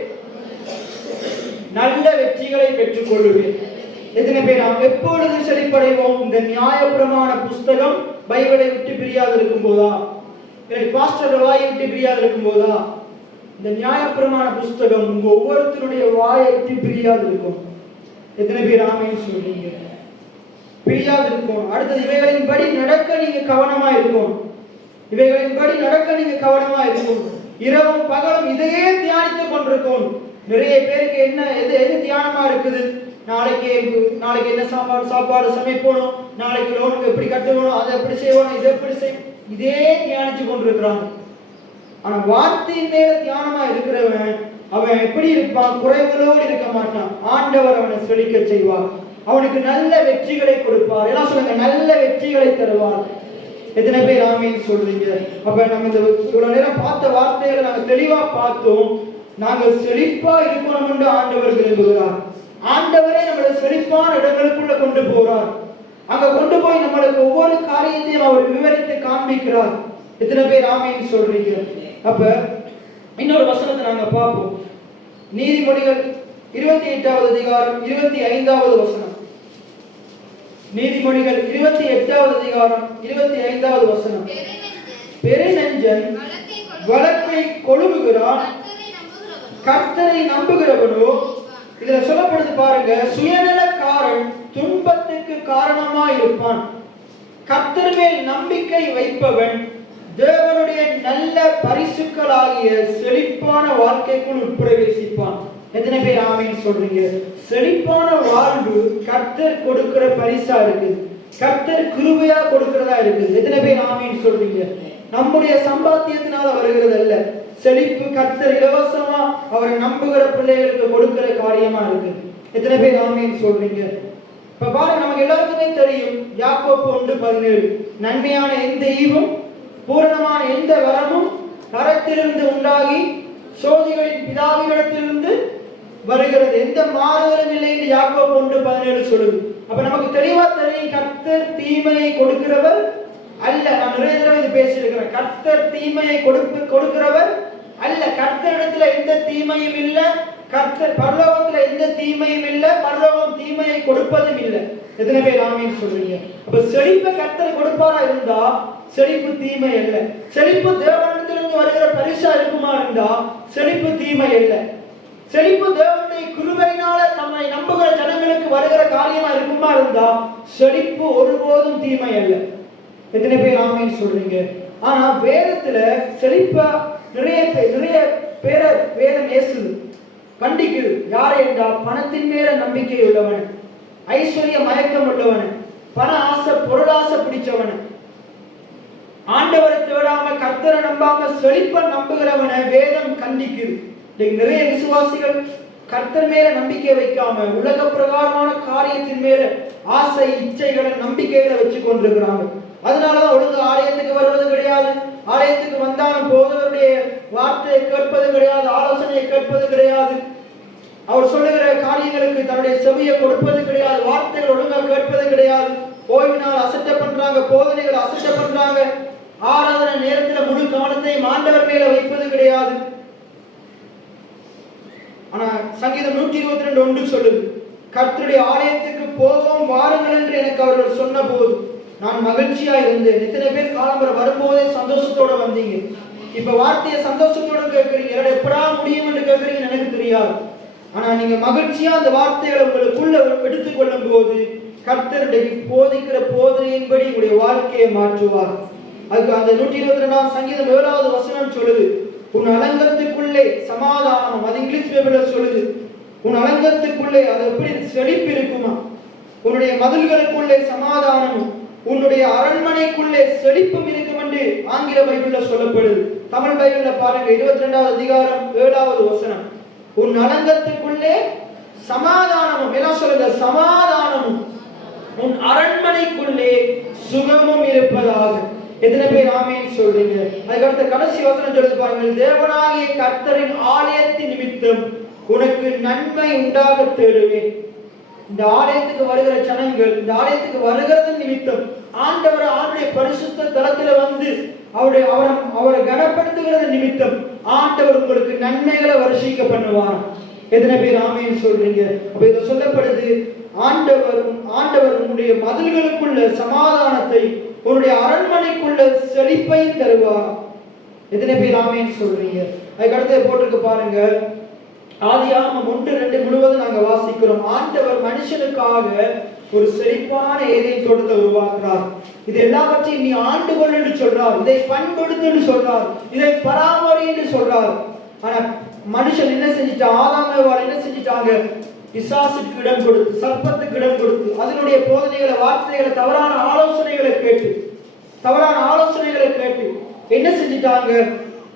நல்ல வெற்றிகளை பெற்றுக் கொள்ளுவேன். எத்தனை பேர் எப்பொழுது செழிப்படைவோம்? இந்த நியாயப்பிரமாண புஸ்தகம் பைபிளை விட்டு பிரியாது இருக்கும் போதா, பாஸ்டர் வாயை விட்டு பிரியாது இருக்கும் போதா? இந்த நியாயப்பிரமாண புஸ்தகம் உங்க ஒவ்வொருத்தருடைய வாயை விட்டு பிரியாது இருக்கும். எத்தனை பேர் ஆமீன் சொல்றீங்க? பிரியாது இருக்கும். அடுத்தது இவைகளின்படி நடக்க நீங்க கவனமா இருக்கும். இவைகளின்படி நடக்க நீங்க கவனமா இருக்கும். இரவும் பகலும் இதையே தியானித்துக் கொண்டிருக்கும். நிறைய பேருக்கு என்ன எது தியானமா இருக்குது? நாளைக்கு என்ன சாப்பாடு சமைக்கணும், நாளைக்கு லோனுக்கு எப்படி கட்டணும், அதை எப்படி செய்யணும், இதை எப்படி செய்யணும், இதே தியானிச்சு கொண்டிருக்கிறாங்க. ஆனா வார்த்தையின் மேல தியானமா இருக்கிறவன் அவன் எப்படி இருப்பான்? குறைகளோடு இருக்க மாட்டான். ஆண்டவர் அவனை செழிக்க செய்வார், அவனுக்கு நல்ல வெற்றிகளை கொடுப்பார். எல்லாம் சொல்லுங்க, நல்ல வெற்றிகளை தருவார். எத்தனை பேர் ஆமீன் சொல்றீங்க? அப்ப நம்ம இந்த இவ்வளவு நேரம் பார்த்த வார்த்தைகளை நாங்க தெளிவா பார்த்தோம். நாங்கள் செழிப்பா இருக்கணும் என்று ஆண்டவர் விரும்புகிறார். ஆண்டவரே நம்மளை செழிப்பான இடங்களுக்குள்ள கொண்டு போறார். அங்க கொண்டு போய் நம்மளுக்கு ஒவ்வொரு காரியத்தையும் அவர் விவரித்து காண்பிக்கிறார். எத்தனை பேர் ஆமீன் சொல்றீங்க? அப்ப இன்னொரு வசனத்தை நாங்க பார்ப்போம். நீதிமொழிகள் 28வது அதிகாரம் 25வது வசனம். நீதிமொழிகள் 28வது அதிகாரம் 25வது வசனம். பெருநெஞ்சன் வழக்கை கொழுகுகிறான், கர்த்தரை நம்புகிறவனோ. இதுல சொல்லப்படுது பாருங்க, சுயநலக்காரன் துன்பத்துக்கு காரணமா இருப்பான். கர்த்தர் மேல் நம்பிக்கை வைப்பவன் தேவனுடைய நல்ல பரிசுகளாகிய செழிப்பான வாழ்க்கைக்குள் உட்பிரவேசிப்பான். எத்தனை பேர் ஆமீன் சொல்றீங்க? செழிப்பான வாழ்வு கர்த்தர் கொடுக்கிற பரிசா இருக்குது, கர்த்தர் கிருபையா கொடுக்கிறதா இருக்குது. எத்தனை பேர் ஆமீன் சொல்றீங்க? நம்முடைய சம்பாத்தியத்தினால வருகிறது அல்ல. செழிப்பு கர்த்தர் இலவசமா அவரை நம்புகிற பிள்ளைகளுக்கு கொடுக்கிற காரியமா இருக்கு. எத்தனை பேர் ஆமீன் சொல்றீங்க? இப்ப பாருங்க, நமக்கு எல்லாருக்குமே தெரியும் யாக்கோபு 1:17, நன்மையான எந்த ஈவும் பூரணமான எந்த வரமும் நரத்திலிருந்து உண்டாகி சோதிகளின் பிதாவினிடத்திலிருந்து வருகிறது, எந்த மாறுதலும் இல்லை என்று யாக்கோபு 1:17 சொல்லுது. அப்ப நமக்கு தெளிவா தெரியும், கர்த்தர் தீமையை கொடுக்கிறவர் அல்ல. நான் நிறைய தடவை இது பேசியிருக்கிறேன். கர்த்தர் தீமையை கொடுக்கிறவர் அல்ல. கர்த்தரிடத்துல எந்த தீமையும் இல்லை, கர்த்தர் பரலோகத்துல எந்த தீமையும் இல்லை, பரலோகம் தீமையை கொடுப்பதும் இல்லை. எத்தனை பேர் ஆமீன் சொல்றீங்க? அப்ப செழிப்பை கர்த்தர் கொடுப்பாரா இருந்தா செழிப்பு தீமை அல்ல. செழிப்பு தேவனிடத்திலிருந்து வருகிற பரிசா இருக்குமா இருந்தா செழிப்பு தீமை அல்ல. செழிப்பு தேவனுடைய கிருபையினால நம்மை நம்புகிற ஜனங்களுக்கு வருகிற காரியமா இருக்குமா இருந்தா செழிப்பு ஒருபோதும் தீமை அல்ல. எத்தனை பேர் ஆமீன் சொல்றீங்க? ஆனா வேதத்துல செழிப்பா நிறைய பேரை வேதம் ஏசுது, கண்டிக்குது. யாரை என்றால் பணத்தின் மேல நம்பிக்கை உள்ளவன், ஐஸ்வர்ய மயக்கம் உள்ளவன், பண ஆசை பொருளாசை பிடிச்சவன், ஆண்டவரை தேடாம கர்த்தரை நம்பாம செழிப்ப நம்புகிறவனை வேதம் கண்டிக்குது. நிறைய விசுவாசிகள் கர்த்தர் மேல நம்பிக்கை வைக்காம உலக பிரகாரமான காரியத்தின் மேல ஆசை இச்சைகளை நம்பிக்கைகளை வச்சு கொண்டிருக்கிறாங்க. அதனாலதான் ஒழுங்கு ஆலயத்துக்கு வருவது கிடையாது, ஆலயத்துக்கு வந்தாலும் போதவருடைய வார்த்தையை கேட்பது கிடையாது, ஆலோசனையை கேட்பது கிடையாது, அவர் சொல்லுகிற காரியங்களுக்கு தன்னுடைய செவியை கொடுப்பது கிடையாது, வார்த்தைகள் ஒழுங்கா கேட்பது கிடையாது, ஓய்வினால் அசட்டை பண்றாங்க, போதனைகளை அசட்டை பண்றாங்க, ஆராதனை நேரத்தில் முழு கவனத்தையும் ஆண்டவர் மேல வைப்பது கிடையாது. ஆனா சங்கீதம் 122:1 சொல்லுது, கர்த்தருடைய ஆலயத்துக்கு போவோம் வாருங்கள் என்று எனக்கு அவர்கள் சொன்ன போது நான் மகிழ்ச்சியா இருந்தேன். எத்தனை பேர் காலம்பர வரும்போதே சந்தோஷத்தோட வந்தீங்க? இப்ப வார்த்தையை சந்தோஷத்தோட கேட்கறீங்க, எப்படா முடியும் என்று கேட்கறீங்கன்னு எனக்கு தெரியாது. ஆனா நீங்க மகிழ்ச்சியா அந்த வார்த்தைகளை உங்களுக்குள்ள எடுத்துக்கொள்ளும் போது கர்த்தருடைய போதிக்கிற போதனையின்படி உங்களுடைய வாழ்க்கையை மாற்றுவார். அதுக்கு அந்த 122 சங்கீதம் 7வது வசனம் சொல்லுது, உன் அலங்கத்துக்குள்ளே சமாதானம். அது இங்கிலீஷ் பைபிள்ல சொல்லுது, உன் அலங்கத்துக்குள்ளே அது எப்படி செழிப்பு இருக்குமா, உன்னுடைய மதில்களுக்குள்ளே சமாதானமும் உன்னுடைய அரண்மனைக்குள்ளே செழிப்பும் இருக்கும் என்று ஆங்கில பைபிள்ல சொல்லப்படுது. தமிழ் பைபிள்ல பாருங்க 22வது அதிகாரம் 7வது வசனம், உன் அலங்கத்துக்குள்ளே சமாதானமும், என்ன சொல்லுங்க, சமாதானமும் உன் அரண்மனைக்குள்ளே சுகமும் இருப்பதாக. எத்தனை பேர் ஆமீன் சொல்றீங்க? அதுக்கடுத்த கடைசி வசனம் சொல்லுது பாருங்கள், தேவனாகிய கர்த்தரின் ஆலயத்தின் நிமித்தம் உனக்கு நன்மை உண்டாக தேடுவேன். இந்த ஆலயத்துக்கு வருகிற ஜனங்கள், இந்த ஆலயத்துக்கு வருகிறது நிமித்தம் ஆண்டவருடைய பரிசுத்த தலத்துல வந்து அவரை கனப்படுத்துகிறது நிமித்தம் ஆண்டவர் உங்களுக்கு நன்மைகளை வருஷிக்க பண்ணுவார். எத்தனை பேர் ஆமீன் சொல்றீங்க? அப்ப இதை சொல்லப்படுது, ஆண்டவர் உன்னுடைய மதில்களுக்குள்ள சமாதானத்தை, உன்னுடைய அரண்மனைக்குள்ள செழிப்பையும் தருவார். எத்தனை பேர் ஆமீன் சொல்றீங்க? அதுக்கு அடுத்து போட்டிருக்கு பாருங்க, ஆதியாகமம் 1:2 முழுவதும் நாங்க வாசிக்கிறோம், ஆண்டவர் மனுஷனுக்காக ஒரு செழிப்பான ஏதேன் தோட்டத்தை உருவாக்குறார். இது எல்லாவற்றையும் நீ ஆண்டு கொள் என்று சொல்றார், இதை பண்படுத்து என்று சொல்றார், இதை பராமரி என்று சொல்றார். ஆனா மனுஷன் என்ன செஞ்சிட்டான்? ஆதாம் ஏவாள் என்ன செஞ்சிட்டாங்க? பிசாசுக்கு இடம் கொடுத்து, சர்ப்பத்துக்கு இடம் கொடுத்து, அதனுடைய போதனைகளை, வார்த்தைகளை, தவறான ஆலோசனைகளை கேட்டு என்ன செஞ்சிட்டாங்க?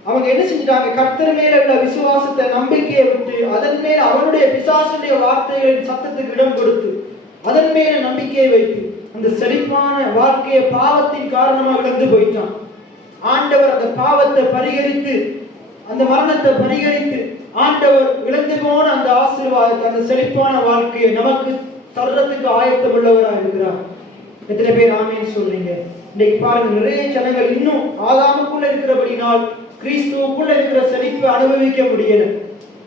அவங்க என்ன செஞ்சிட்டாங்க? கர்த்தர் மேல உள்ள விசுவாசத்தை, நம்பிக்கையை விட்டு அதன் மேல அவருடைய பிசாசுடைய வார்த்தைகளின் சத்தத்துக்கு இடம் கொடுத்து அதன் மேல நம்பிக்கையை வைத்து அந்த செழிப்பான வாழ்க்கையை பாவத்தின் காரணமாக இழந்து போயிட்டான். ஆண்டவர் அந்த பாவத்தை பரிகரித்து, அந்த மரணத்தை பரிகரித்து, ஆண்டவர் இழந்து போன அந்த ஆசீர்வாதத்தை, அந்த செழிப்பான வாழ்க்கையை நமக்கு தர்றதுக்கு ஆயத்தம் உள்ளவராக இருக்கிறார். எத்தனை பேர் ஆமீன் சொல்றீங்க? இன்னைக்கு பாருங்க, நிறைய ஜனங்கள் இன்னும் ஆதாமுக்குள்ள இருக்கிறபடினால் கிறிஸ்துவுக்குள்ள இருக்கிற செழிப்பை அனுபவிக்க முடியல.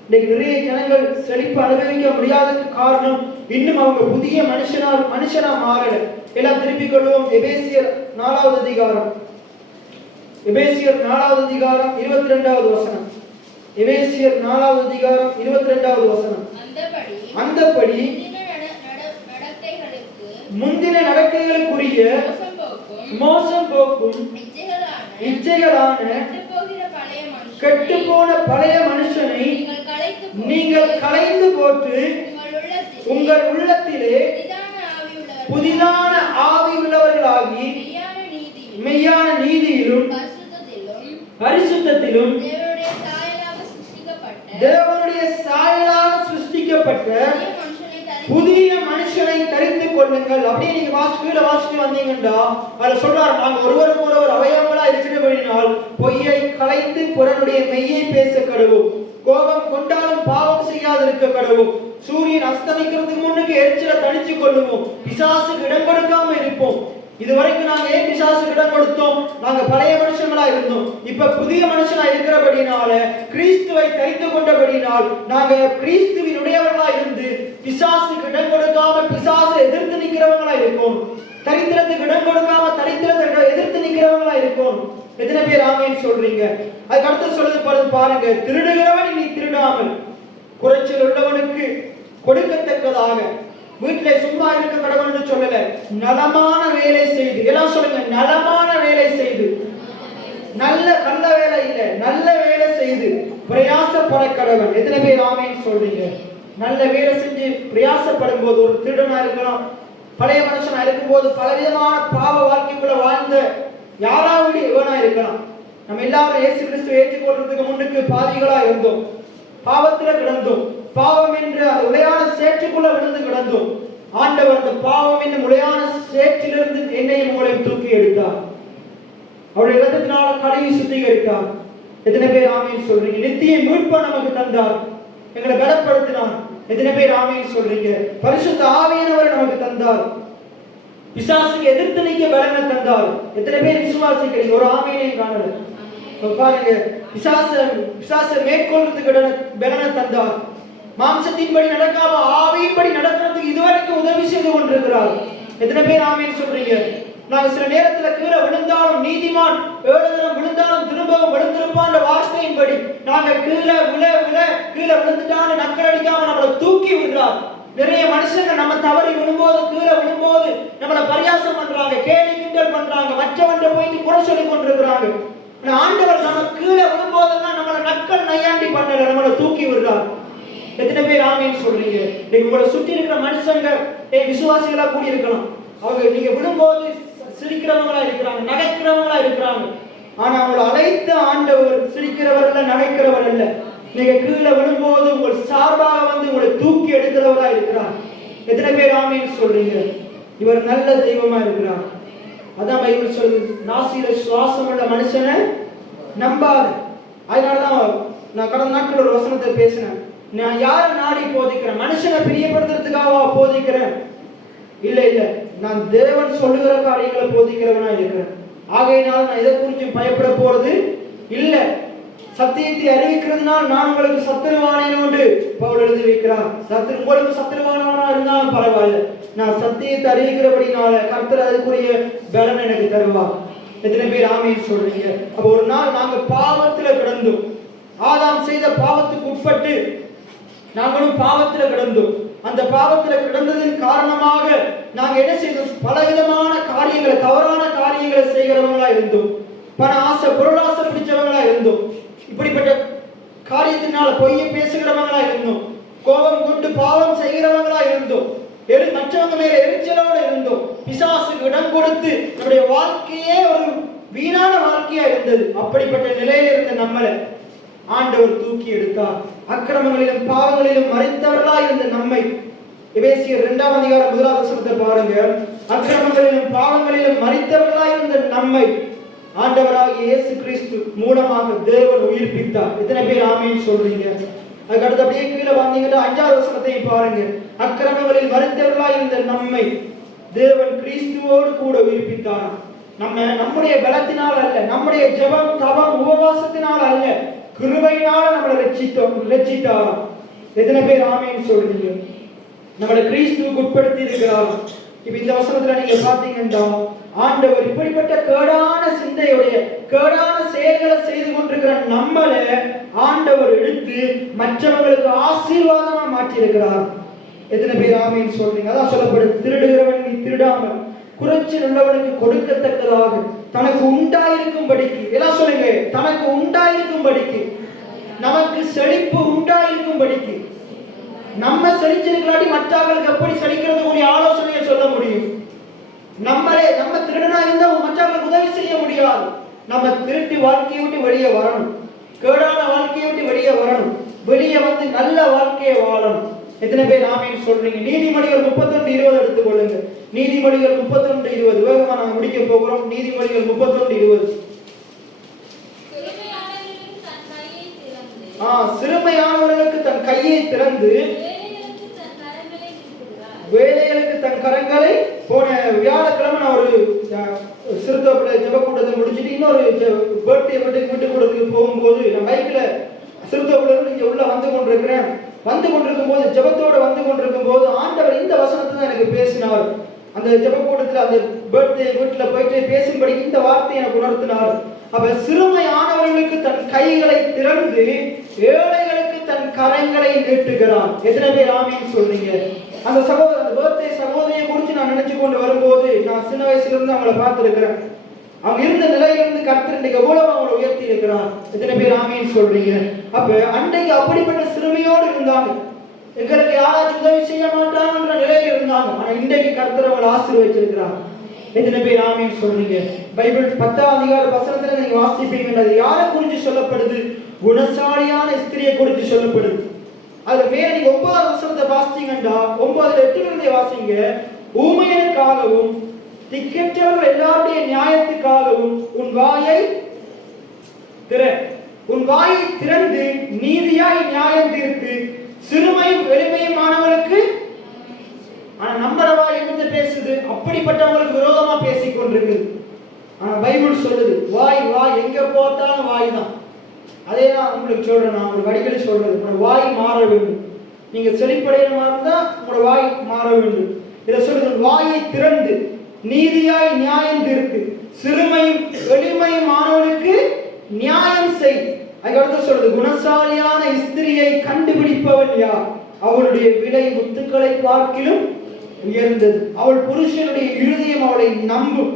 இன்னைக்கு நிறைய ஜனங்கள் செழிப்பு அனுபவிக்க முடியாததுக்கு காரணம், இன்னும் அவங்க புதிய மனுஷனா மாறல. எல்லாம் திருப்பிக் கொள்வோம். எபேசியர் 4வது அதிகாரம் எபேசியர் 4வது அதிகாரம் 22வது வசனம். எபேசியர் 4வது அதிகாரம் 22வது வசனம். அந்தபடி முந்தின நடக்கைகளுக்குரிய மோசம் போக்கும் இச்சைகளான கெட்டுப்போன பழைய மனுஷனை நீங்கள் களைந்து போட்டு உங்கள் உள்ளத்திலே புதிதான ஆவி உள்ளவர்களாகி மெய்யான நீதியிலும் பரிசுத்தத்திலும் தேவனுடைய சாயலாக சிருஷ்டிக்கப்பட்ட புதிய மனுஷனை தரித்துக் கொள்ளுங்கள். அப்படியே நீங்க வாசிட்டு வந்தீங்கன்னா அதுல சொல்றாரு, நாங்க ஒருவருக்கு ஒருவர் அவயவங்களா இருக்கிறபடினால் பொய்யை களைந்து புறனுடைய மெய்யை பேச கடவோம். கோபம் கொண்டாலும் பாவம் செய்யாதிருக்க கடவோம். சூரியன் அஸ்தமிக்கிறதுக்கு முன்னுக்கு எரிச்சலை தணிச்சு கொள்ளுவோம். பிசாசுக்கு இடம் கொடுக்காம இருப்போம். இதுவரைக்கும் நாங்க ஏன் பிசாசுக்கு இடம் கொடுத்தோம்? நாங்க பழைய மனுஷங்களா இருந்தோம். இப்ப புதிய மனுஷனா இருக்கிறபடினால, கிறிஸ்துவை தரித்து கொண்டபடினால், நாங்க கிறிஸ்துவின் உடையவர்களா இருந்து பிசாசுக்கு இடம் கொடுக்காம பிசாசை எதிர்த்து நிக்கிறவங்களா இருக்கும். தரித்திரத்துக்கு இடம் கொடுக்காம தரித்திரத்தை எதிர்த்து நிக்கிறவங்களா இருக்கும். எத்தனை பேர் ஆமென் சொல்றீங்க? அதுக்கு அடுத்து சொல்லுது பாருங்க, திருடுகிறவன் இனி திருடாமல் குறைச்சல் உள்ளவனுக்கு கொடுக்கத்தக்கதாக வீட்டிலே சும்மா இருக்க கடவுள்னு சொல்லல, நலமான வேலை செய்து. எல்லாம் சொல்லுங்க, நலமான வேலை செய்து. நல்ல கள்ள வேலை இல்ல, நல்ல வேலை செய்து பிரயாசப்பட கடவுள். எத்தனை பேர் ஆமென் சொல்றீங்க? நல்ல வேலை செஞ்சு பிரயாசப்படும் போது, ஒரு திருடனா இருக்கலாம், பழைய மனுஷனா இருக்கும் போது, பலவிதமான பாவ வாழ்க்கைக்குள்ள வாழ்ந்த யாராவது எவனா இருக்கலாம். நம்ம எல்லாரும் இயேசு கிறிஸ்துவை ஏற்றுக்கொள்றதுக்கு முன்னுக்கு பாவிகளா இருந்தோம், பாவத்துல கிடந்தோம், பாவம் என்ற அந்த உளையான சேற்றுக்குள்ள விழுந்து கிடந்தோம். ஆண்டவர் அந்த பாவம் என்னும் உளையான சேற்றிலிருந்து என்னையும் உங்களையும் தூக்கி எடுத்தார். அவருடைய இரத்தத்தினால கழுவி சுத்திகரித்தார். எத்தனை பேர் ஆமென் சொல்றீங்க? நித்திய மீட்பை நமக்கு தந்தார், எங்களை பலப்படுத்தினார். எத்தனை பேர் ஆமென் சொல்றீங்க? பரிசுத்த ஆவியானவரை நமக்கு தந்தார், பிசாசுக்கு எதிர்த்து நிற்க பலனை தந்தார். எத்தனை பேர் விசுவாசிக்கிறீங்க? ஒரு ஆவியையும் காணல. பாருங்க, பிசாசை மேற்கொள்றதுக்கு பலனை தந்தார். மாம்சத்தின்படி நடக்காம ஆவியின்படி நடக்கிறதுக்கு இதுவரைக்கும் உதவி செய்து கொண்டிருக்கிறார். எத்தனை பேர் ஆமென் சொல்றீங்க? நாங்க சில நேரத்துல கீழே விழுந்தாலும், நீதிமான் 7 தரம் விழுந்தாலும் திரும்பவும் விழுந்திருப்பான் வார்த்தையின்படி நாங்க கீழே விழுந்துட்டான்னு நக்கல் அடிக்காம நம்மளை தூக்கி விடுறார். நிறைய மனுஷங்க நம்ம தவறி விழும்போது, கீழே விழும்போது நம்மளை பரியாசம் பண்றாங்க, கேலி கிண்டல் பண்றாங்க, மற்றவன்றை போயிட்டு குறை சொல்லி கொண்டிருக்கிறாங்க. ஆண்டவர் நம்ம கீழே விழும்போதெல்லாம் நம்மளை நக்கல் நையாண்டி பண்ணல, நம்மளை தூக்கி விடுறார். எத்தனை பேர் ஆமென் சொல்றீங்க? நீங்க உங்களை சுற்றி இருக்கிற மனுஷங்க விசுவாசிகளா கூடி இருக்கலாம், அவங்க நீங்க விழும்போது சிரிக்கிறவங்களா இருக்கிறாங்க, நகைக்கிறவங்களா இருக்கிறாங்க. ஆனா அவங்களை அழைத்த ஆண்டவர் சிரிக்கிறவர் அல்ல, நகைக்கிறவர் அல்ல. நீங்க கீழே விழும்போது உங்கள் சார்பாக வந்து உங்களை தூக்கி எடுக்கிறவரா இருக்கிறார். எத்தனை பேர் ஆமென் சொல்றீங்க? இவர் நல்ல தெய்வமா இருக்கிறார். அதான் பைபிள் சொல்லுது, நாசியில சுவாசம் உள்ள மனுஷனை நம்பாது. அதனாலதான் நான் கடந்த நாட்கள் ஒரு வசனத்தை பேசினேன். நான் யாரை நாடி போதிக்கிறேன்? மனுஷனை பிரியப்படுத்துறதுக்காக போதிக்கிறேன்? இல்ல, நான் தேவன் சொல்லுகிற காரியங்களை போதிக்கிறவனா இருக்கிறேன். ஆகையினால் நான் இதை குறித்து பயப்பட போறது இல்ல. சத்தியத்தை அறிவிக்கிறதுனால் நான் உங்களுக்கு சத்துருவானேன் என்று பவுல் எழுதி வைக்கிறார். உங்களுக்கு சத்துருவானவனா இருந்தாலும் பரவாயில்ல, நான் சத்தியத்தை அறிவிக்கிறபடினால கர்த்தர் அதுக்குரிய பலன் எனக்கு தருவார். எத்தனை பேர் ஆமென் சொல்றீங்க? அப்ப ஒரு நாள் நாங்க பாவத்துல கிடந்தோம், ஆதாம் செய்த பாவத்துக்கு உட்பட்டு நாங்களும் பாவத்துல கிடந்தோம். அந்த பாவத்துல கிடந்ததின் காரணமாக நாங்க என்ன செய்தோம்? பலவிதமான காரியங்களை, தவறான காரியங்களை செய்கிறவங்களா இருந்தோம். பண ஆசை, பொருளாசை பிடிச்சவங்களா இருந்தோம். இப்படிப்பட்ட காரியத்தினால பொய்யை பேசுகிறவங்களா இருந்தோம். கோபம் கொண்டு பாவம் செய்கிறவங்களா இருந்தோம். மற்றவங்க மேல எரிச்சலோடு இருந்தோம். பிசாசுக்கு இடம் கொடுத்து நம்முடைய வாழ்க்கையே ஒரு வீணான வாழ்க்கையா இருந்தது. அப்படிப்பட்ட நிலையில இருந்த நம்மளை ஆண்டவர் தூக்கி எடுத்தார். அக்கிரமங்களிலும் பாவங்களிலும் மறைத்தவர்களா இருந்த நம்மை, எபேசியர் 2ஆம் அதிகாரம் 1வது வசனத்தை பாருங்க. அக்கிரமங்களிலும் பாவங்களிலும் மறைத்தவர்களா இருந்த நம்மை ஆண்டவராகிய இயேசு கிறிஸ்து மூலமாக தேவன் உயிர்ப்பித்தார். எத்தனை பேர் ஆமென் சொல்றீங்க? அதுக்கு அடுத்து அப்படியே கீழே வந்தீங்கன்னா 5வது வசனத்தையும் பாருங்க. அக்கிரமங்களில் மறைத்தவர்களா இருந்த நம்மை தேவன் கிறிஸ்துவோடு கூட உயிர்ப்பித்தார். நம்முடைய பலத்தினால் அல்ல, நம்முடைய ஜெபம் தவம் உபவாசத்தினால் அல்ல, கிருபையினால நம்மளை ரட்சித்தார். எத்தனை பேர் ஆமென் சொல்றீங்க? நம்மளை கிறிஸ்துவுக்கு உட்படுத்தி இருக்கிறார். இப்ப இந்த வசனத்துல நீங்க பாத்தீங்கன்னா ஆண்டவர் இப்படிப்பட்ட கேடான செயல்களை செய்து கொண்டிருக்கிற நம்மளை ஆண்டவர் எடுத்து மற்றவங்களுக்கு ஆசீர்வாதமா மாற்றி இருக்கிறார். எத்தனை பேர் ஆமீன் சொல்றீங்க? அதான் சொல்லப்படுது, திருடுகிறவன் நீ திருடாமல் குறைச்சல் உள்ளவனுக்கு கொடுக்கத்தக்கதாக தனக்கு உண்டாயிருக்கும்படிக்கு. எல்லாம் சொல்லுங்க, தனக்கு உண்டாயிருக்கும்படிக்கு, நமக்கு செழிப்பு உண்டாயிருக்கும்படிக்கு. நம்ம செழிச்சிருக்கலாட்டி மற்றவர்களுக்கு எப்படி செழிக்கிறதுக்குரிய ஆலோசனையை சொல்ல முடியும்? நம்ம திருடனா இருந்தா மற்றவர்களுக்கு உதவி செய்ய முடியாது. நம்ம திருட்டு வாழ்க்கையை விட்டு வெளியே வரணும், கேடான வாழ்க்கையை விட்டு வெளியே வரணும், வெளியே வந்து நல்ல வாழ்க்கையை வாழணும். எத்தனை பேர் ஆமீன் சொல்றீங்க? நீதிமொழிகள் 31:20 எடுத்துக்கொள்ளுங்க. நீதிமொழிகள் 31:20 வேகமா நாங்க முடிக்க போகிறோம். நீதிமொழிகள் 31:20. சிறுமையானவர்களுக்கு தன் கையை திறந்து வேலைகளுக்கு தன் கரங்களை. போன வியாழக்கிழமை நான் ஒரு சிறுதோப்பில ஜெப கூட்டத்தை முடிச்சுட்டு இன்னொரு பர்த்டே விட்டு கூட்டத்துக்கு போகும்போது நான் பைக்ல சிறுதோப்பில இருந்து இங்க உள்ள வந்து கொண்டிருக்கும் போது ஜெபத்தோட வந்து கொண்டிருக்கும் போது ஆண்டவர் இந்த வசனத்தை தான் எனக்கு பேசினார். அந்த ஜெப கூட்டத்தில் அந்த பர்த்டே வீட்டில் போயிட்டு பேசும்படி இந்த வார்த்தையை எனக்கு உணர்த்தினார். அப்ப சிறுமையானவர்களுக்கு தன் கைகளை திறந்து ஏழைகளுக்கு தன் கரங்களை நீட்டுகிறான். எத்தனை பேர் ஆமீன் சொல்றீங்க? அந்த பர்த்டே சகோதரியை குறித்து நான் நினைச்சு கொண்டு வரும்போது, நான் சின்ன வயசுல இருந்து அவங்கள பார்த்திருக்கிறேன். அவங்க இருந்த நிலையிலிருந்து கர்த்தர் இன்றைக்கு எவ்வளவு அவங்களை உயர்த்தி இருக்கிறார். எத்தனை பேர் ஆமீன் சொல்றீங்க? அப்ப அன்றைக்கு அப்படிப்பட்ட சிறுமையோடு இருந்தாங்க, எங்களுக்கு யாராச்சும் உதவி செய்ய மாட்டாங்கன்ற நிலையில் இருந்தாங்க. ஆனா இன்றைக்கு கர்த்தர் அவங்களை ஆசீர்வதிச்சிருக்கிறார். எத்தனை பேர் ஆமீன் சொல்றீங்க? பைபிள் 10ஆம் அதிகார வசனத்துல நீங்க வாசிப்பீங்க, அது யாரை குறித்து சொல்லப்படுது? குணசாலியான ஸ்திரியை குறித்து சொல்லப்படுது. அதுல மேல நீங்க 9ஆம் வசனத்தை வாசிச்சீங்கன்னா 9:8 வாசிங்க. ஊமையனுக்காகவும் திக்கற்றவர்கள் எல்லாருடைய நியாயத்துக்காகவும் உன் வாயை திறந்து நீதியாய் நியாயம் தீர்த்து சிறுமையும் எளிமையுமானவர்களுக்கு. ஆனா நம்மள வாய் என்ன பேசுது? அப்படிப்பட்டவங்களுக்கு விரோதமா பேசிக் கொண்டிருக்கு. ஆனா பைபிள் சொல்லுது, வாய் எங்க போட்டாலும் வாய் தான். அதே தான் உங்களுக்கு சொல்றேன், நான் ஒரு அடிக்கடி சொல்றது, உங்களோட வாய் மாற வேண்டும். நீங்க செழிப்படையமா இருந்தா உங்களோட வாய் மாற வேண்டும். இதை சொல்லுது, வாயை திறந்து நீதியாய் நியாயம் தீர்த்து சிறுமையும் எளிமையுமானவனுக்கு நியாயம் செய். அதுக்கடுத்து சொல்றது, குணசாலியான ஸ்திரியை கண்டுபிடிப்பவன் யார்? அவளுடைய விலை முத்துக்களை பார்க்கிலும் உயர்ந்தது. அவள் புருஷனுடைய இருதயம் அவளை நம்பும்.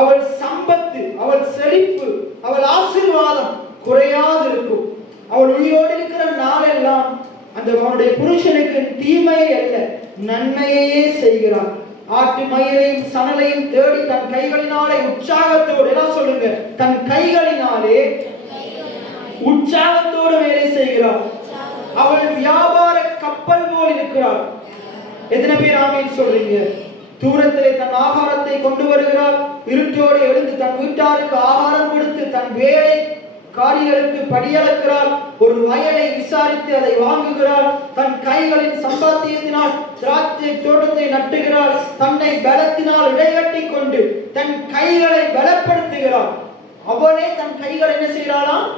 அவள் சம்பத்து, அவள் செழிப்பு, அவள் ஆசீர்வாதம் குறையாது இருக்கும். அவள் உயிரோடு இருக்கிற நாளெல்லாம் அந்த அவனுடைய புருஷனுக்கு தீமையை அல்ல நன்மையே செய்கிறாள். ஆட்டு மயிரையும் சணலையும் தேடி தன் கைகளினாலே உற்சாகத்தோடு, எல்லாம் சொல்லுங்க, தன் கைகளினாலே உற்சாகத்தோடு வேலை செய்கிறாள். அவள் வியாபார கப்பல் போல் இருக்கிறாள். எத்தனை பேர் ஆமீன் சொல்றீங்க? தூரத்திலே தன் ஆகாரத்தை கொண்டு வருகிறாள். இருட்டோடு எழுந்து தன் வீட்டாருக்கு ஆகாரம் கொடுத்து தன் வேலை காரியங்களுக்கு படியளக்கிறாள். ஒரு வயலை விசாரித்து அதை வாங்குகிறாள். தன் கைகளின் சம்பாத்தியத்தினால் திராட்சை தோட்டத்தை நட்டுகிறாள். தன்னை பலத்தினால் இடைகட்டி கொண்டு தன் கைகளை பலப்படுத்துகிறாள். அவளே தன் கைகளை என்ன செய்யறாளாம்?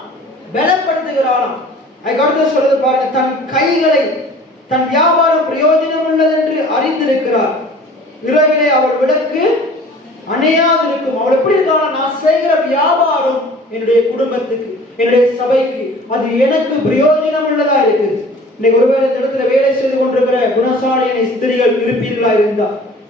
பலப்படுத்துகிறாளாம். அதுக்கடுத்து சொல்றது பாருங்க, தன் கைகளை தன் வியாபாரம் பிரயோஜனம் உள்ளது என்று அறிந்திருக்கிறார். இரவிலே அவள் விளக்கு அணையாது இருக்கும். அவள் எப்படி இருக்காள்? நான் செய்கிற வியாபாரம் என்னுடைய குடும்பத்துக்கு, என்னுடைய சபைக்கு, அது எனக்கு பிரயோஜனம் உள்ளதா இருக்கு. இன்னைக்கு ஒருவேளை இந்த இடத்துல வேலை செய்து கொண்டிருக்கிற குணசாலியான ஸ்திரிகள் இருப்பீர்களா இருந்தா,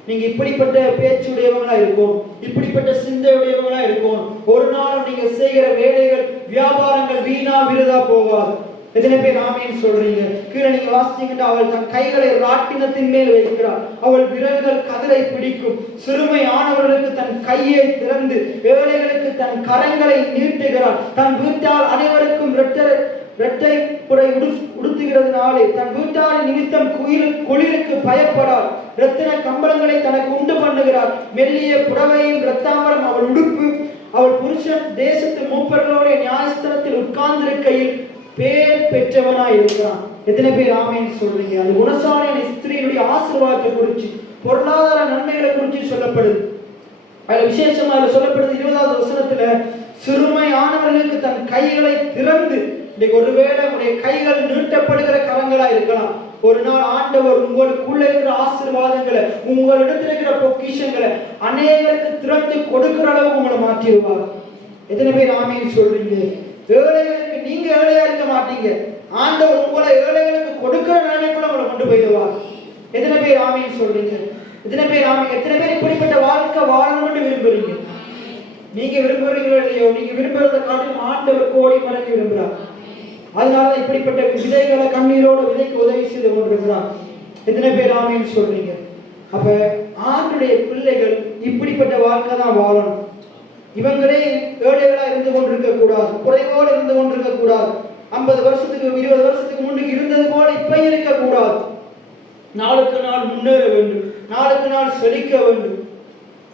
நீங்க இப்படிப்பட்ட பேச்சுடையவங்களா இருக்கும், இப்படிப்பட்ட சிந்தையுடையவங்களா இருக்கும். ஒரு நாளும் நீங்க செய்கிற வேலைகள் வியாபாரங்கள் வீணா விருதா போகாது. எத்தனை பேர் ஆமீன் சொல்றீங்க? கீழே நீங்க வாசிச்சீங்கன்னா, அவள் தன் கைகளை ராட்டினத்தின் மேல் வைக்கிறாள். அவள் விரல்கள் கதிரை பிடிக்கும். சிறுமை ஆனவர்களுக்கு தன் கையை திறந்து ஏழைகளுக்கு தன் கரங்களை நீட்டுகிறாள். தன் வீட்டால் அனைவருக்கும் இரட்டை புடை உடுத்துகிறதுனாலே தன் வீட்டாரின் நிமித்தம் குளிருக்கு பயப்படாள். இரத்தின கம்பளங்களை தனக்கு உண்டு பண்ணுகிறாள். மெல்லிய புடவையும் இரத்தாம்பரம் அவள் உடுப்பு. அவள் புருஷன் தேசத்து மூப்பர்களோட நியாயஸ்தலத்தில் உட்கார்ந்திருக்கையில் பேர் பெற்றவனாய் இருக்கிறான். எத்தனை பேர் ஆமீன் சொல்றீங்க? அது குணசாலியான ஸ்திரீனுடைய ஆசீர்வாதத்தை குறித்து, பொருளாதார நன்மைகளை குறித்து சொல்லப்படுது. அதுல விசேஷமா சொல்லப்படுது 20வது வசனத்துல, சிறுமையானவர்களுக்கு தன் கைகளை திறந்து. இன்னைக்கு ஒருவேளை உங்களுடைய கைகள் நீட்டப்படுகிற கரங்களா இருக்கலாம். ஒரு நாள் ஆண்டவர் உங்களுக்குள்ள இருக்கிற ஆசீர்வாதங்களை, உங்களிடத்தில் இருக்கிற பொக்கிஷங்களை அநேகருக்கு திறந்து கொடுக்கிற அளவுக்கு உங்களை மாற்றிடுவார். எத்தனை பேர் ஆமீன் சொல்றீங்க? ஏழைகளுக்கு நீங்க ஏழையா இருக்க மாட்டீங்க, ஆண்டவர் உங்களை ஏழைகளுக்கு கொடுக்கிற நிலைமைக்குள்ள உங்களை கொண்டு போயிடுவார். எத்தனை பேர் ஆமீன் சொல்றீங்க? எத்தனை பேர் ஆமீன்? எத்தனை பேர் இப்படிப்பட்ட வாழ்க்கை வாழணும்னு விரும்புறீங்க? நீங்க விரும்புறீங்களோ இல்லையோ, நீங்க விரும்புறதை காட்டிலும் ஆண்டவர் கோடி மடங்கு விரும்புறார். அதனால இப்படிப்பட்ட விதைகளை கண்ணீரோட விதைக்கு உதவி செய்து கொண்டிருக்கிறார். எத்தனை பேர் ஆமீன் சொல்றீங்க? அப்ப ஆண்டுடைய பிள்ளைகள் இப்படிப்பட்ட வாழ்க்கை தான் வாழணும். இவங்களே ஏழைகளா இருந்து கொண்டிருக்க கூடாது, குறைவோடு இருந்து கொண்டிருக்க கூடாது. 50 வருஷத்துக்கு 20 வருஷத்துக்கு முன்னுக்கு இருந்தது போல இப்ப இருக்க கூடாது. நாளுக்கு நாள் முன்னேற வேண்டும், நாளுக்கு நாள் செழிக்க வேண்டும்.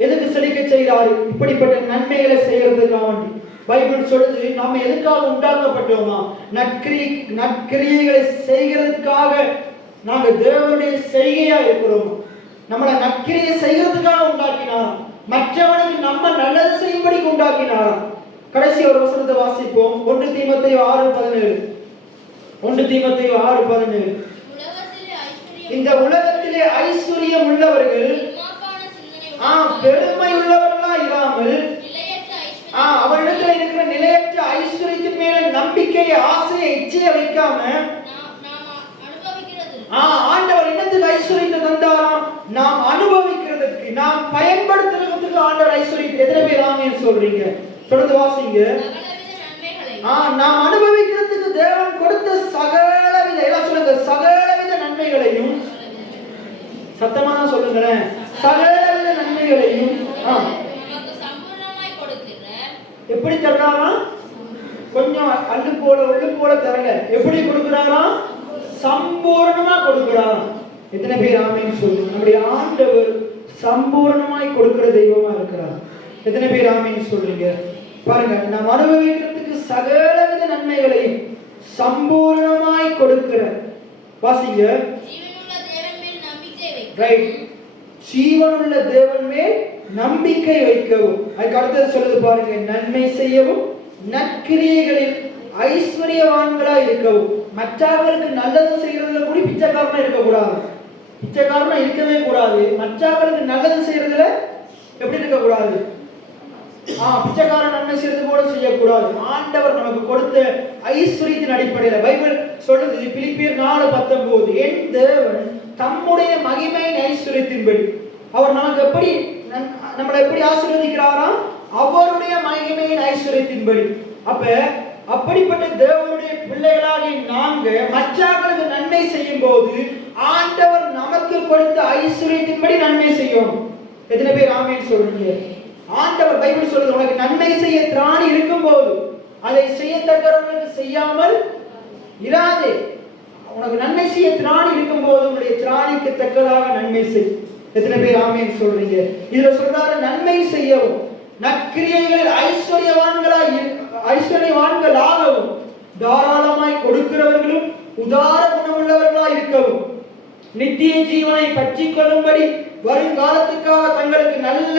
எதுக்கு செழிக்க செய்கிறாரு? இப்படிப்பட்ட நன்மைகளை செய்யறதுக்காக வேண்டி. பைபிள் சொல்லுது, நாம எதுக்காக உண்டாக்கப்பட்டோமா? நற்கிரியைகளை செய்கிறதுக்காக நாங்க தேவனுடைய செய்கையா இருக்கிறோம். நம்மளை நற்கிரியை செய்யறதுக்காக உண்டாக்கினார், மற்றவனுக்கு நம்ம நல்லது செய்யும்படி உண்டாக்கினார். கடைசி ஒரு வசனத்தை வாசிப்போம். 1 தீமோத்தேயு 6:17. 1 தீமோத்தேயு 6:17. இந்த உலகத்திலே ஐஸ்வர்யம் உள்ளவர்கள் பெருமை உள்ளவர்களா இராமல் அவரிடத்துல இருக்கிற நிலையற்ற ஐஸ்வர்யத்தின் மேல நம்பிக்கையை, ஆசையை, இச்சையை வைக்காம ஆண்டவர் என்னத்துக்கு ஐஸ்வர்யத்தை தந்தாராம்? நாம் அனுபவிக்கிறதுக்கு, நாம் பயன்படுத்துறதுக்கு ஆண்டவர் ஐஸ்வர்யத்தை. எத்தனை பேர் ஆமீன் சொல்றீங்க? தொடர்ந்து வாசிங்க. நாம் அனுபவிக்கிறதுக்கு தேவன் கொடுத்த சகலவித, எல்லாம் சொல்லுங்க, சகலவித நன்மைகளையும், சத்தமா தான் சொல்லுங்களேன், சகலவித நன்மைகளையும் எப்படி தர்றாராம்? கொஞ்சம் அள்ளு போல உள்ளு போல தரல, எப்படி கொடுக்கிறாராம்? சம்பூர்ணமா கொடுக்கிறாராம். எத்தனை பேர் ஆமீன் சொல்லுங்க? நம்முடைய ஆண்டவர் சம்பூர்ணமாய் கொடுக்கிற தெய்வமா இருக்கிறார். எத்தனை பேர் ஆமீன் சொல்றீங்க? பாருங்க, நாம் அனுபவிக்கிறதுக்கு சகலவித நன்மைகளையும் சம்பூர்ணமாய் கொடுக்கிற, வாசிங்க, ஜீவனுள்ள தேவன் மேல் நம்பிக்கை வைக்கவும். அதுக்கு அடுத்தது சொல்லுது பாருங்க, நன்மை செய்யவும் நற்கிரியைகளில் ஐஸ்வர்யவான்களா இருக்கவும். மற்றவர்களுக்கு நல்லது செய்யறதுல கூட பிச்சைக்காரனா இருக்கக்கூடாது, பிச்சைக்காரனா இருக்கவே கூடாது. மற்றவர்களுக்கு நல்லது செய்யறதுல எப்படி இருக்கக்கூடாது? பிச்சைக்காரன் நன்மை செய்யறது கூட செய்யக்கூடாது. ஆண்டவர் நமக்கு கொடுத்த ஐஸ்வர்யத்தின் அடிப்படையில பைபிள் சொல்லுது, பிலிப்பியர் 4:19, என் தேவன் தம்முடைய மகிமையின் ஐஸ்வர்யத்தின்படி அவர் நமக்கு எப்படி நம்மளை எப்படி ஆசீர்வதிக்கிறாராம்? அவருடைய மகிமையின் ஐஸ்வர்யத்தின்படி. அப்ப அப்படிப்பட்ட தேவனுடைய பிள்ளைகளாகிய நாங்க மற்றவர்களுக்கு நன்மை செய்யும் போது ஆண்டவர் நமக்கு கொடுத்த ஐஸ்வர்யத்தின்படி நன்மை செய்யும். எத்தனை பேர் ஆமீன் சொல்றீங்க? ஆண்டவர் பைபிள் சொல்லுது, உனக்கு நன்மை செய்ய திராணி இருக்கும் போது அதை செய்யத்தக்கவர்களுக்கு செய்யாமல் இராதே. உனக்கு நன்மை செய்ய திராணி இருக்கும் போது உன்னுடைய திராணிக்கு தக்கதாக நன்மை செய். எத்தனை பேர் ஆமீன் சொல்றீங்க? இதுல சொல்றாரு, நன்மை செய்யவும் நற்கிரியைகளில் ஐஸ்வர்யவான்களாகவும் தாராளமாய் கொடுக்கிறவர்களும் உதார குணமுள்ளவர்களாய் இருக்கவும் நித்திய ஜீவனை பற்றி கொள்ளும்படி வருங்காலத்துக்காக தங்களுக்கு நல்ல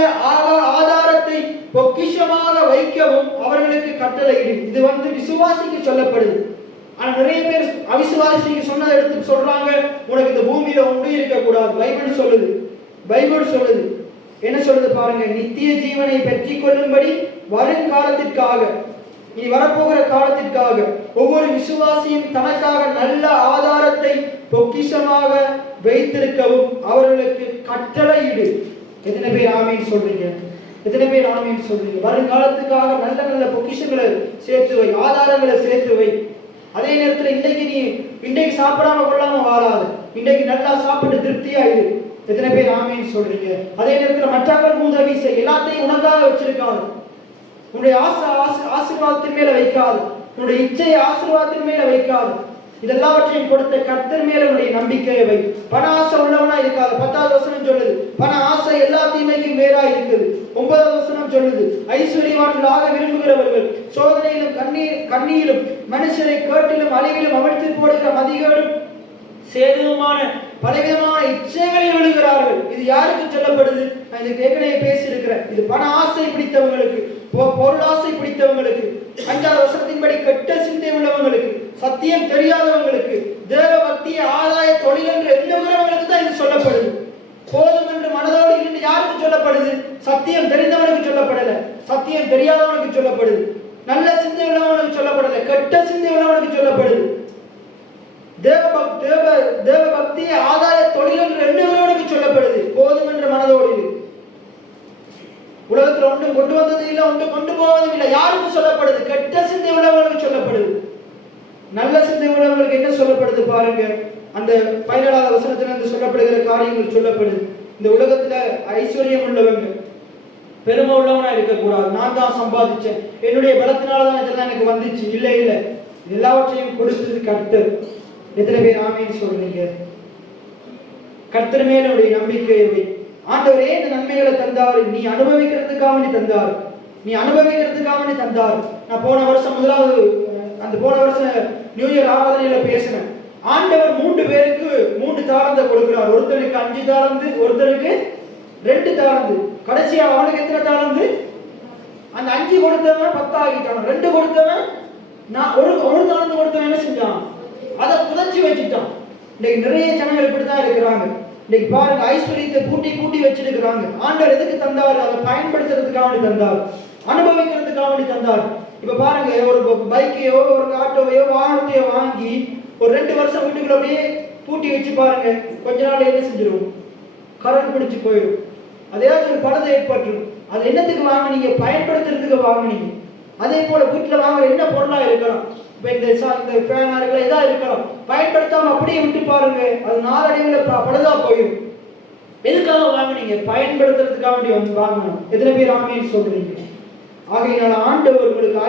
ஆதாரத்தை பொக்கிஷமாக வைக்கவும் அவர்களுக்கு கட்டளையிடு. இது விசுவாசிக்கு சொல்லப்படுது. ஆனா நிறைய பேர் அவிசுவாசிக்கு சொன்னதை எடுத்து சொல்றாங்க, உனக்கு இந்த பூமியில ஒன்றும் இருக்கக்கூடாது. பைபிள் சொல்லுது என்ன சொல்லுது பாருங்க, நித்திய ஜீவனை பெற்றி கொள்ளும்படி வருங்காலத்திற்காக, இனி வரப்போகிற காலத்திற்காக ஒவ்வொரு விசுவாசியும் தனக்காக நல்ல ஆதாரத்தை பொக்கிஷமாக வைத்திருக்கவும் அவர்களுக்கு கட்டளையிடு. எத்தனை பேர் ஆமீன் சொல்றீங்க? எத்தனை பேர் ஆமீன் சொல்றீங்க? வருங்காலத்துக்காக நல்ல நல்ல பொக்கிஷங்களை சேர்த்து வை, ஆதாரங்களை சேர்த்து வை. அதே நேரத்தில் இன்றைக்கு சாப்பிடாம கொள்ளாம வாழாது, இன்றைக்கு நல்லா சாப்பிட்டு திருப்தியா இரு. எத்தனை பேர் ஆமீன் சொல்றீங்க? அதே நேரத்தில் மற்றவர்களுக்கு உதவி செய். எல்லாத்தையும் உனக்காக வச்சிருக்காது, உன்னுடைய ஆசீர்வாதத்தின் மேல வைக்காது, உன்னுடைய இச்சையை ஆசீர்வாதத்தின் மேல வைக்காது. இதெல்லாவற்றையும் கொடுத்த கர்த்தர் மேல உன்னுடைய நம்பிக்கையை வை. பண ஆசை உள்ளவனா இருக்காது. 10வது வசனம் சொல்லுது, பண ஆசை எல்லா தீமைக்கும் வேறா இருக்குது. 9வது வசனம் சொல்லுது, ஐஸ்வர்யவான்களாக விரும்புகிறவர்கள் சோதனையிலும் கண்ணீரும் மனுஷரை கேட்டிலும் அழிவிலும் அமர்த்தி போடுகிற மதிகேடும் சேதுமான பலவிதமான இச்சைகளில் விழுகிறார்கள். இது யாருக்கு சொல்லப்படுது? நான் இதுக்கு ஏற்கனவே பேசியிருக்கிறேன். இது பண ஆசை பிடித்தவங்களுக்கு, பொருளாசை பிடித்தவங்களுக்கு, 5வது வசனத்தின்படி கெட்ட சிந்தை உள்ளவங்களுக்கு, சத்தியம் தெரியாதவங்களுக்கு, தேவ பக்திய ஆதாய தொழில் என்று எண்ணுகிறவங்களுக்கு தான் இது சொல்லப்படுது. போதும் என்று மனதோடு இருந்து யாருக்கு சொல்லப்படுது? சத்தியம் தெரிந்தவனுக்கு சொல்லப்படல, சத்தியம் தெரியாதவனுக்கு சொல்லப்படுது. தேவ பக்தி ஆதாய தொழில் என்று எண்ணங்களோடு சொல்லப்படுது. போதும் என்ற மனதோடு உலகத்தில் ஒன்று கொண்டு வந்தது இல்லை, ஒன்று கொண்டு போவதும் இல்லை. யாருக்கு சொல்லப்படுது? கெட்ட சிந்தை உள்ளவர்களுக்கு சொல்லப்படுது. நல்ல சிந்தை உள்ளவர்களுக்கு என்ன சொல்லப்படுது பாருங்க. அந்த 17வது வசனத்திலிருந்து சொல்லப்படுகிற காரியங்கள் சொல்லப்படுது. இந்த உலகத்துல ஐஸ்வர்யம் உள்ளவங்க பெருமை உள்ளவனா இருக்கக்கூடாது. நான் தான் சம்பாதிச்சேன், என்னுடைய பலத்தினாலதான் இதெல்லாம் எனக்கு வந்துச்சு. இல்லை இல்லை, எல்லாவற்றையும் கொடுத்தது கர்த்தர். எத்தனை பேர் ஆமேன்னு சொல்றீங்க? கர்த்தர் மேல உடைய நம்பிக்கையை வை. ஆண்டவரே இந்த நன்மைகளை தந்தாரு, நீ அனுபவிக்கிறதுக்காக நீ தந்தாரு, நீ அனுபவிக்கிறதுக்காக நீ தந்தாரு. நான் போன வருஷம் நியூ இயர் ஆராதனையில பேசினேன். ஆண்டவர் 3 பேருக்கு 3 தாளந்தை கொடுக்கிறார். ஒருத்தருக்கு 5 தாளந்து, ஒருத்தருக்கு 2 தாளந்து. கடைசியா அவனுக்கு எத்தனை தாளந்து? அந்த 5 கொடுத்தவன் 10 ஆகிட்டான். 2 கொடுத்தவன் ஒரு தாளந்து கொடுத்தவன் என்ன செஞ்சான்? அதை புதைச்சி வச்சுட்டான். இன்னைக்கு நிறைய ஜனங்கள் இப்படித்தான் இருக்கிறாங்க. இன்னைக்கு பாருங்க, ஐஸ்வர்யத்தை பூட்டி வச்சிருக்கிறாங்க. ஆண்டவர் எதுக்கு தந்தார்? அதை பயன்படுத்துறதுக்காக தந்தார், அனுபவிக்கிறதுக்காக தந்தார். இப்ப பாருங்க, ஒரு பைக்கையோ ஒரு ஆட்டோவையோ வாகனத்தையோ வாங்கி ஒரு 2 வருஷம் வீட்டுக்குள்ள அப்படியே பூட்டி வச்சு பாருங்க, கொஞ்ச நாள் என்ன செஞ்சிடும்? கரண்ட் பிடிச்சு போயிடும். அதையாச்சும் ஒரு பழுது ஏற்பட்டுரும். அது என்னத்துக்கு வாங்கினீங்க? பயன்படுத்துறதுக்கு வாங்கினீங்க. அதே போல வீட்டுல வாங்குற என்ன பொருளா இருக்கலாம், இப்ப இந்த ஃபேனா இருக்கலாம், இதா இருக்கலாம், பயன்படுத்தாம அப்படியே விட்டு பாருங்க, அது நாளடைவில் பழுதா போயிடும். எதுக்காக வாங்கினீங்க? பயன்படுத்துறதுக்காக வேண்டி வாங்கணும். எத்தனை பேர் ஆமேன்னு சொல்றீங்க? ஆகையினால ஆண்டவர் உங்களுக்கு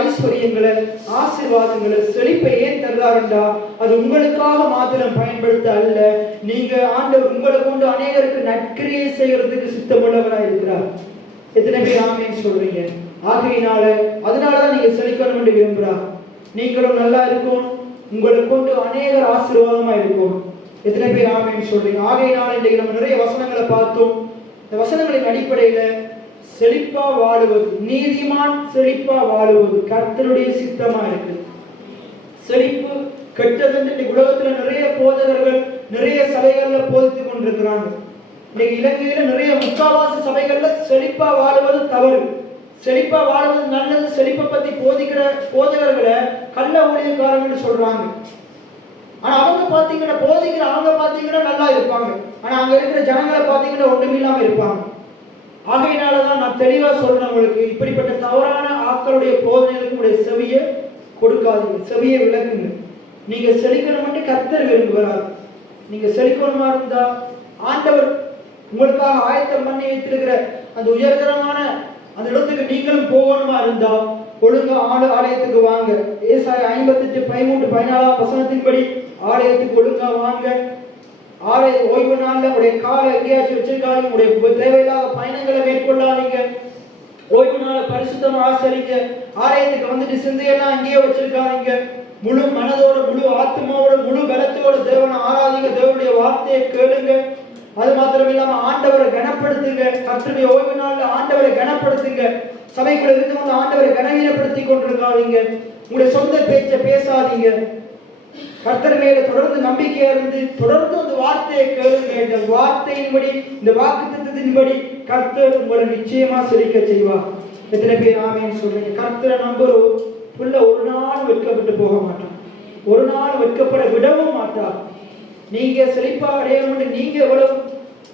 ஐஸ்வர்யங்களை, ஆசீர்வாதங்களை, செழிப்பை ஏன் தர்றாருண்டா, அது உங்களுக்காக மாத்திரம் பயன்படுத்த அல்ல. நீங்க ஆண்டவர் உங்களை கொண்டு அநேகருக்கு நற்கிரியை செய்யறதுக்கு சித்தமுள்ளவராக இருக்கிறார். எத்தனை பேர் ஆமேன்னு சொல்றீங்க? ஆகையினால அதனாலதான் நீங்க செழிக்கணும் என்று விரும்புறார். நீங்களும் நல்லா இருக்கும், உங்களை கொண்டு அநேகர் ஆசீர்வாதமா இருக்கும். எத்தனை பேர் ஆமேன்னு சொல்றீங்க? ஆகையினால இன்றைக்கு நம்ம நிறைய வசனங்களை பார்த்தோம். இந்த வசனங்களின் அடிப்படையில செழிப்பா வாழுவது, நீதிமான் செழிப்பா வாழுவது கர்த்தருடைய சித்தமா இருக்கு. செழிப்பு கெட்டது உலகத்துல நிறைய போதகர்கள் நிறைய சபைகள்ல போதித்துக் கொண்டிருக்கிறாங்க. இன்னைக்கு இலங்கையில நிறைய முக்காவாசி சபைகள்ல செழிப்பா வாழுவது தவறு, செழிப்பா வாழ்வது நல்லது. செழிப்பை பத்தி போதிக்கிற போதகர்களை கள்ள ஊழியக்காரங்கன்னு சொல்றாங்க. ஆனா அவங்க பாத்தீங்கன்னா போதிக்கிற அவங்க பாத்தீங்கன்னா நல்லா இருப்பாங்க, ஆனா அங்க இருக்கிற ஜனங்களை பாத்தீங்கன்னா ஒன்றுமில்லாம இருப்பாங்க. ஆகையினாலதான் நான் தெளிவா சொல்றேன் உங்களுக்கு, இப்படிப்பட்ட தவறான ஆட்களுடைய போதனைகளுக்கு உடைய செவியை கொடுக்காதீங்க, செவியை விளக்குங்க. நீங்க செழிக்கணும் கர்த்தர் விரும்புகிறார். நீங்க செழிக்கணுமா இருந்தா ஆண்டவர் உங்களுக்காக ஆயத்தம் பண்ணி வைத்திருக்கிற அந்த உயர்தரமான அந்த இடத்துக்கு நீங்களும் போகணுமா இருந்தா ஒழுங்கா ஆலயத்துக்கு வாங்க. ஏசாயா 58:13-14 வசனத்தின்படி ஆலயத்துக்கு ஒழுங்கா வாங்க. ஆலய ஓய்வு நாள்ல உடைய காலை எங்கேயாச்சும் வச்சிருக்காங்க, உடைய தேவையில்லாத பயணங்களை மேற்கொள்ளாதீங்க. ஓய்வு நாளை பரிசுத்தமா ஆசரிங்க. ஆலயத்துக்கு வந்துட்டு சிந்தையெல்லாம் அங்கேயே வச்சிருக்காதீங்க. முழு மனதோட, முழு ஆத்மாவோட, முழு பலத்தோட தேவனை ஆராதிங்க. தேவனுடைய வார்த்தையை கேளுங்க. அது மாத்திரம் இல்லாம ஆண்டவரை கனப்படுத்துங்க. கர்த்தருடைய ஓய்வு நாள்ல ஆண்டவரை கனப்படுத்துங்க. சபைக்குள்ள இருந்து ஆண்டவரை கனவீனப்படுத்தி கொண்டிருக்காதீங்க. உங்களுடைய சொந்த பேச்சை பேசாதீங்க. கர்த்தர் மேல தொடர்ந்து நம்பிக்கையா இருந்து தொடர்ந்து அந்த வார்த்தையை கேளுங்க. இந்த வார்த்தையின்படி, இந்த வாக்குத்தத்தத்தின்படி கர்த்தர் உங்களை நிச்சயமா செழிக்க செய்வார். எத்தனை பேர் ஆமேன்னு சொல்றீங்க? கர்த்தரை நம்புறோம் புள்ள ஒரு நாள் வெட்கப்பட்டு போக மாட்டான், ஒரு நாள் வெட்கப்பட விடவும் மாட்டார். நீங்க செழிப்பா அடையணும். நீங்க எவ்வளவு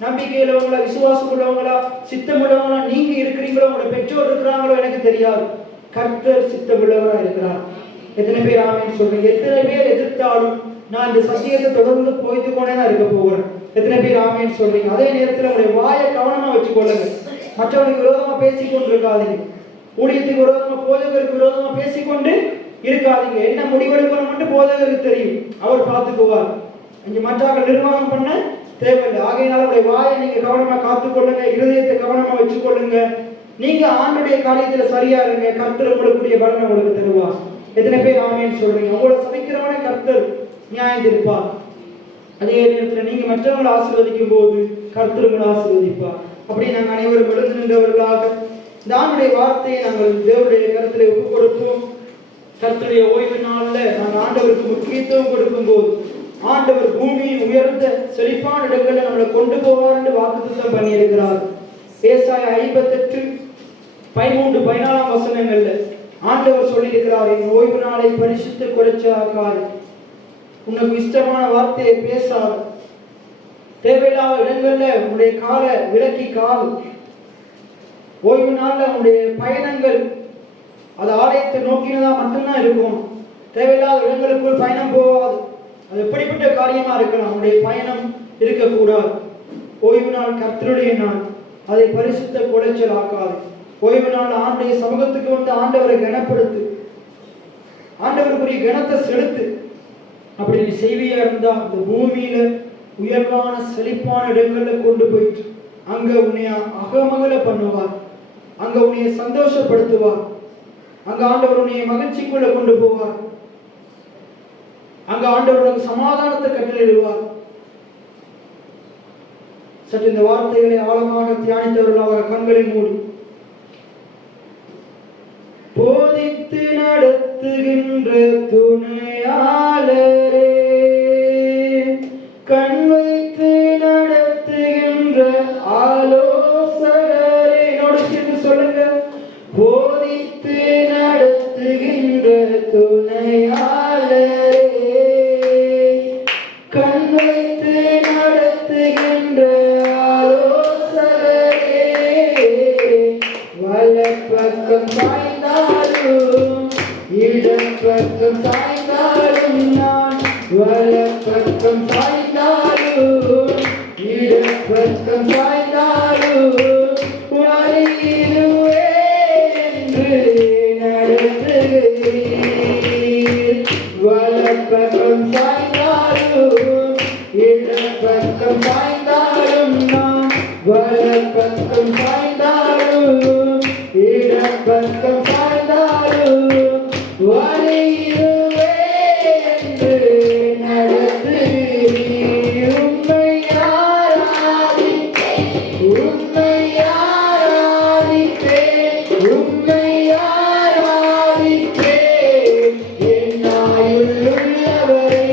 நம்பிக்கை உள்ளவங்களா, விசுவாசம் உள்ளவங்களா, சித்தம் உள்ளவங்களா நீங்க இருக்கிறீங்களோ, உங்களோட பெற்றோர் இருக்கிறாங்களோ எனக்கு தெரியாது. கர்த்தர் சித்தம் உள்ளவரா இருக்கிறார். எத்தனை பேர் ஆமேன்னு சொல்றீங்க? எத்தனை பேர் எதிர்த்தாலும் நான் இந்த சத்தியத்தை தொடர்ந்து போய்த்து கொண்டே தான் இருக்க போகிறேன். எத்தனை பேர் ஆமேன்னு சொல்றீங்க? அதே நேரத்தில் உங்களுடைய வாயை கவனமா வச்சுக்கொள்ளுங்க. மற்றவர்களுக்கு விரோதமா பேசிக்கொண்டு இருக்காதீங்க. ஊழியத்துக்கு விரோதமா, போதகருக்கு விரோதமா பேசிக்கொண்டு இருக்காதீங்க. என்ன முடிவெடுக்கணும் மட்டும் போதகருக்கு தெரியும், அவர் பார்த்துக்குவார். இங்க மற்றவர்கள் நிர்வாகம் பண்ண தேவையில்லை. ஆகையினால உங்களுடைய வாயை நீங்க கவனமா காத்துக்கொள்ளுங்க, இருதயத்தை கவனமா வச்சுக்கொள்ளுங்க. நீங்க ஆண்டுடைய காரியத்துல சரியா இருங்க. கர்த்தர் உங்களுக்குரிய பலனை உங்களுக்கு தருவார். எத்தனை பேர் ஆமேன்னு சொல்றீங்க? உங்களை சபிக்கிறவனே கர்த்தர் நியாயம் இருப்பார். அதே நேரத்தில் நீங்க மற்றவங்களை ஆசீர்வதிக்கும் போது கர்த்தர் உங்களை ஆசீர்வதிப்பார். அப்படி நாங்கள் அனைவரும் எழுந்து நின்றவர்களாக தானுடைய வார்த்தையை நாங்கள் தேவனுடைய கருத்துல ஒப்புக் கொடுப்போம். கர்த்தருடைய ஓய்வு நாள்ல நாங்கள் ஆண்டவருக்கு முக்கியத்துவம் கொடுக்கும் போது ஆண்டவர் பூமியை உயர்ந்த செழிப்பான இடங்கள்ல நம்மளை கொண்டு போவார் என்று வாக்குத்தத்தம் பண்ணி இருக்கிறார். ஏசாயா 58:13-14 வசனங்கள்ல ஆண்டவர் சொல்லியிருக்கிறார், என் ஓய்வு நாளை பரிசுத்த குறைச்சாக்காது, உனக்கு இஷ்டமான வார்த்தையை பேசாத. தேவையில்லாத இடங்கள்ல உன்னுடைய காலை விலக்கி கால். ஓய்வு நாள்ல உன்னுடைய பயணங்கள் அது ஆலயத்தை நோக்கினதா மட்டும்தான் இருக்கும். தேவையில்லாத இடங்களுக்குள் பயணம் போகாது. அது எப்படிப்பட்ட காரியமா இருக்கலாம், உன்னுடைய பயணம் இருக்கக்கூடாது. ஓய்வு நாள் கர்த்தருடைய நாள், அதை பரிசுத்த குலைச்சல் ஆக்காது. ஓய்வு நாள் ஆண்டுடைய சமூகத்துக்கு வந்து ஆண்டவரை கனப்படுத்து, ஆண்டவருக்குரிய கனத்தை செலுத்து. அப்படி நீ செய்வியா இருந்தா இந்த பூமியில உயர்வான செழிப்பான இடங்கள்ல கொண்டு போயிட்டு அங்க உன்னை அகமகள பண்ணுவார், அங்க உன்னை சந்தோஷப்படுத்துவார், அங்க ஆண்டவர் உன்னை மகிழ்ச்சிக்குள்ள கொண்டு போவார், அங்க ஆண்டவருக்கு சமாதானத்தை கட்டளையிடுவார். சற்று இந்த வார்த்தைகளை ஆழமாக தியானித்தவர்களாக கண்களை மூடி போதித்து நடத்துகின்ற துணையாளரே, கண் வைத்து நடத்துகின்ற ஆலோசகரே, என்னோட சேர்ந்து சொல்லுங்க. போதித்து நடத்துகின்ற துணையாளரே, கண் வைத்து நடத்துகின்ற ஆலோசகரே, வலப்பக்கம் சாய்ந்தாலும் இடப்பக்கம் சாய்ந்தாலும் நான், வலப்பக்கம் சாய்ந்தாலும் இடப்பக்கம் சாய்ந்தாலும் வழியிலுவே என்று நடத்துகிறீர். வலப்பக்கம் சாய்ந்தாலும் இடப்பக்கம் சாய்ந்தாலும் நான், வலப்பக்கம் சாய்ந்தாலும் இடப்பக்கம் சாய்ந்தாலும் வழியிலுவே என்று நடத்துகிறீர். உம்மை ஆராதிப்பேன், உம்மை ஆராதிப்பேன், உம்மை ஆராதிப்பேன், என் ஆயுளுள்ளவரை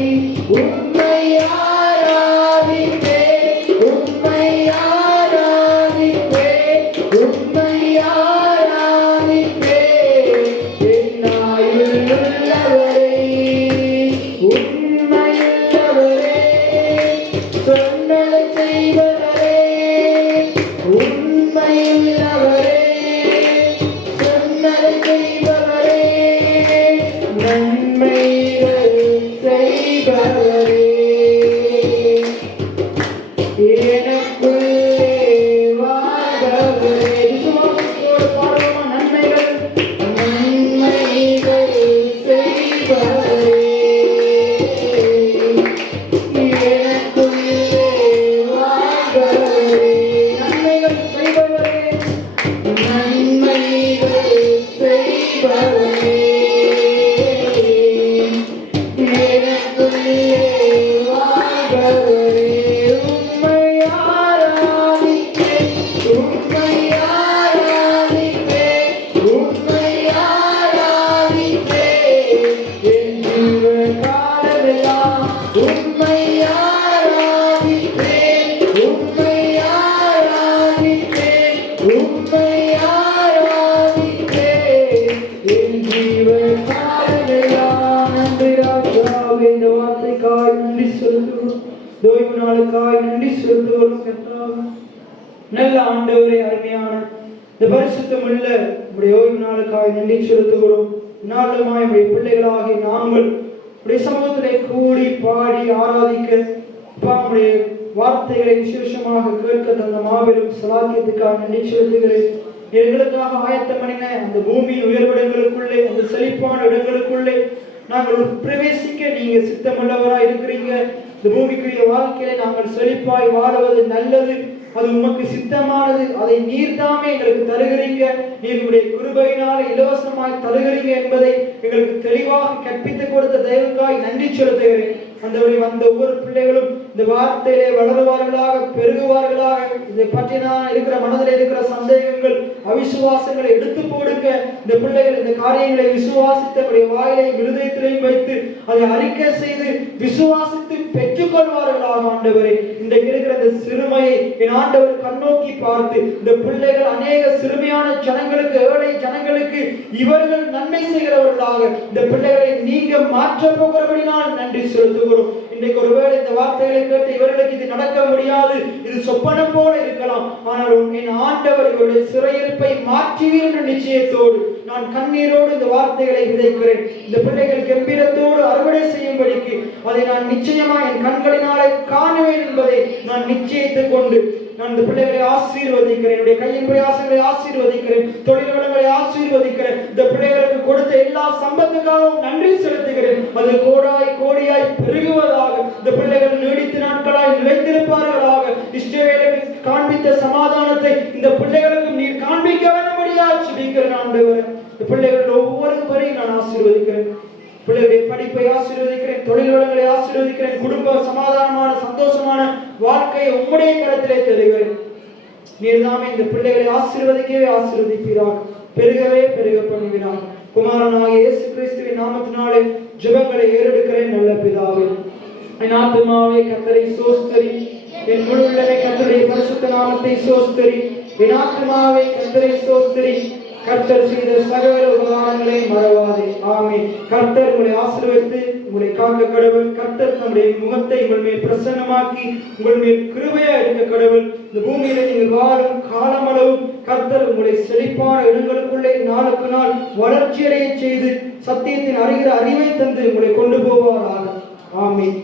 உம்மை ஆராதிப்பேன், உம்மை ஆராதிப்பேன், உம்மை ஆராதிப்பேன், என் ஆயுளுள்ளவரை உண்மையுள்ளவரே, சொன்னதை செய்வவரே, உண்மையுள்ளவரே, சொன்னதை செய்பவரே, நன்மைகள் செய்பவரே, எனக்குள்ளே வாழ்பவரே. விசுவாசத்தோடு பாடுவோமா? நன்மைகள் நன்மைகள் செய்பவரே, எனக்குள்ளே வாழ்பவரே, நன்மைகள் செய்பவரே, நன்மைகள் செய்பவரே, எனக்குள்ளே வாழ்பவரே, உம்மை ஆராதிப்பேன், உம்மை ஆராதிப்பேன், உம்மை ஆராதிப்பேன், என் ஜீவ காலமெல்லாம் உம்மை ஆராதிப்பேன், உம்மை ஆராதிப்பேன், உம்மை ஆராதிப்பேன், என் ஜீவ காலமெல்லாம். நன்றி ராஜாவே, இந்த வார்த்தைக்காய் நன்றி செலுத்துகிறோம், ஓய்வு நாளுக்காய் நன்றி செலுத்துகிறோம் கர்த்தாவே. நல்ல ஆண்டவரே, அருமையான இந்த பரிசுத்தமுள்ள உடைய ஓய்வு நாளுக்காய் நன்றி செலுத்துகிறோம். நாளுமாய் உடைய பிள்ளைகளாகிய நாங்கள் உடைய சமூகத்திலே கூடி பாடி ஆராதிக்க உடைய வார்த்தைகளை விசேஷமாக கேட்க தந்த மாபெரும் சலாக்கியத்துக்காக நன்றி செலுத்துகிறேன். எங்களுக்காக ஆயத்தம் பண்ணின அந்த பூமியின் உயர்விடங்களுக்குள்ளே, அந்த செழிப்பான இடங்களுக்குள்ளே நாங்கள் பிரவேசிக்க நீங்க சித்தமுள்ளவராய் இருக்கிறீங்க. இந்த பூமிக்குரிய வாழ்க்கையில நாங்கள் செழிப்பாய் வாழுவது நல்லது, அது உமக்கு சித்தமானது. அதை நீர்தாமே எங்களுக்கு தருகிறீங்க, நீங்களுடைய கிருபையினால இலவசமாய் தருகிறீங்க என்பதை எங்களுக்கு தெளிவாக கற்பித்துக் கொடுத்த தயவுக்காய் நன்றி செலுத்துகிறேன். அந்த ஒவ்வொரு பிள்ளைகளும் இந்த வார்த்தையிலே வளருவார்களாக, பெருகுவார்களாக. இதை பற்றி நான் இருக்கிற மனதில் இருக்கிற சந்தேகங்கள், அவிசுவாசங்களை எடுத்து போடுங்க. இந்த பிள்ளைகள் இந்த காரியங்களை விசுவாசித்து அவருடைய வாயிலையும் இருதயத்திலையும் வைத்து அதை அறிக்கை செய்து விசுவாசித்து பெற்றுக்கொள்வார்களாக. ஆண்டவரே, இன்றைக்கு இருக்கிற இந்த சிறுமையை என் ஆண்டவர் கண்ணோக்கி பார்த்து இந்த பிள்ளைகள் அநேக சிறுமையான ஜனங்களுக்கு, ஏழை ஜனங்களுக்கு இவர்கள் நன்மை செய்கிறவர்களாக இந்த பிள்ளைகளை நீங்க மாற்ற போகிறபடினால் நன்றி நன்றி செலுத்துகிறோம். இன்றைக்கு ஒருவேளை இந்த வார்த்தைகளை கேட்டு இவர்களுக்கு இது நடக்க முடியாது, இது சொப்பனம் போல இருக்கலாம், ஆனால் என் ஆண்டவர் இவருடைய சிறையிருப்பை மாற்றுவீர் என்ற நிச்சயத்தோடு நான் கண்ணீரோடு இந்த வார்த்தைகளை விதைக்கிறேன். இந்த பிள்ளைகள் கம்பீரத்தோடு அறுவடை செய்யும்படிக்கு அதை நான் நிச்சயமா என் கண்களினாலே காணுவேன் என்பதை நான் நிச்சயித்துக் கொண்டு நான் இந்த பிள்ளைகளை ஆசீர்வதிக்கிறேன். என்னுடைய கையின் பிரயாசங்களை ஆசீர்வதிக்கிறேன். தொழில் வளங்களை ஆசீர்வதிக்கிறேன். இந்த பிள்ளைகளுக்கு கொடுத்த எல்லா சம்பத்துக்காகவும் நன்றி செலுத்துகிறேன். அது கோடாய் கோடியாய் பெருகுவதாக, இந்த பிள்ளைகள் நீடித்த நாட்களாய் நிலைத்திருப்பார்களாக. இஸ்ரவேலுக்கு காண்பித்த சமாதானத்தை இந்த பிள்ளைகளுக்கும் நீர் காண்பிக்க வேண்டும்படியா ஜெபிக்கிறேன் ஆண்டவரே. இந்த பிள்ளைகள் ஒவ்வொருவரையும் நான் ஆசீர்வதிக்கிறேன். பிள்ளைகளுடைய படிப்பை ஆசீர்வதிக்கிறேன், தொழில் வளங்களை ஆசீர்வதிக்கிறேன். குடும்ப சமாதானமான சந்தோஷமான வாழ்க்கையை உம்முடைய கரத்திலே தருகிறேன். நீர்தாமே இந்த பிள்ளைகளை ஆசீர்வதிக்கவே ஆசீர்வதிப்பீராக, பெருகவே பெருக பண்ணுவீராக. குமாரனாகிய இயேசு கிறிஸ்துவின் நாமத்தினாலே ஜெபங்களை ஏறெடுக்கிறேன் நல்ல பிதாவே. என் ஆத்துமாவே கர்த்தரை ஸ்தோத்திரி, என் முழு உள்ளமே கர்த்தருடைய பரிசுத்த நாமத்தை ஸ்தோத்திரி. என் ஆத்துமாவே கர்த்தரை ஸ்தோத்திரி, கர்த்தர் செய்த சகல உபகாரங்களை மறவாதே. ஆமென். கர்த்தர் உங்களை ஆசீர்வதித்து உங்களை காக்க கடவுள். கர்த்தர் தம்முடைய முகத்தை உங்கள் மேல் பிரசன்னமாக்கி உங்கள் மேல் கிருபையா இருக்க கடவுள். இந்த பூமியில நீங்கள் வாழும் காலமளவும் கர்த்தர் உங்களை செழிப்பான இடங்களுக்குள்ளே நாளுக்கு நாள் வளர்ச்சியடைய செய்து சத்தியத்தின் அறிகிற அறிவை தந்து உங்களை கொண்டு போவாராக. ஆமென்.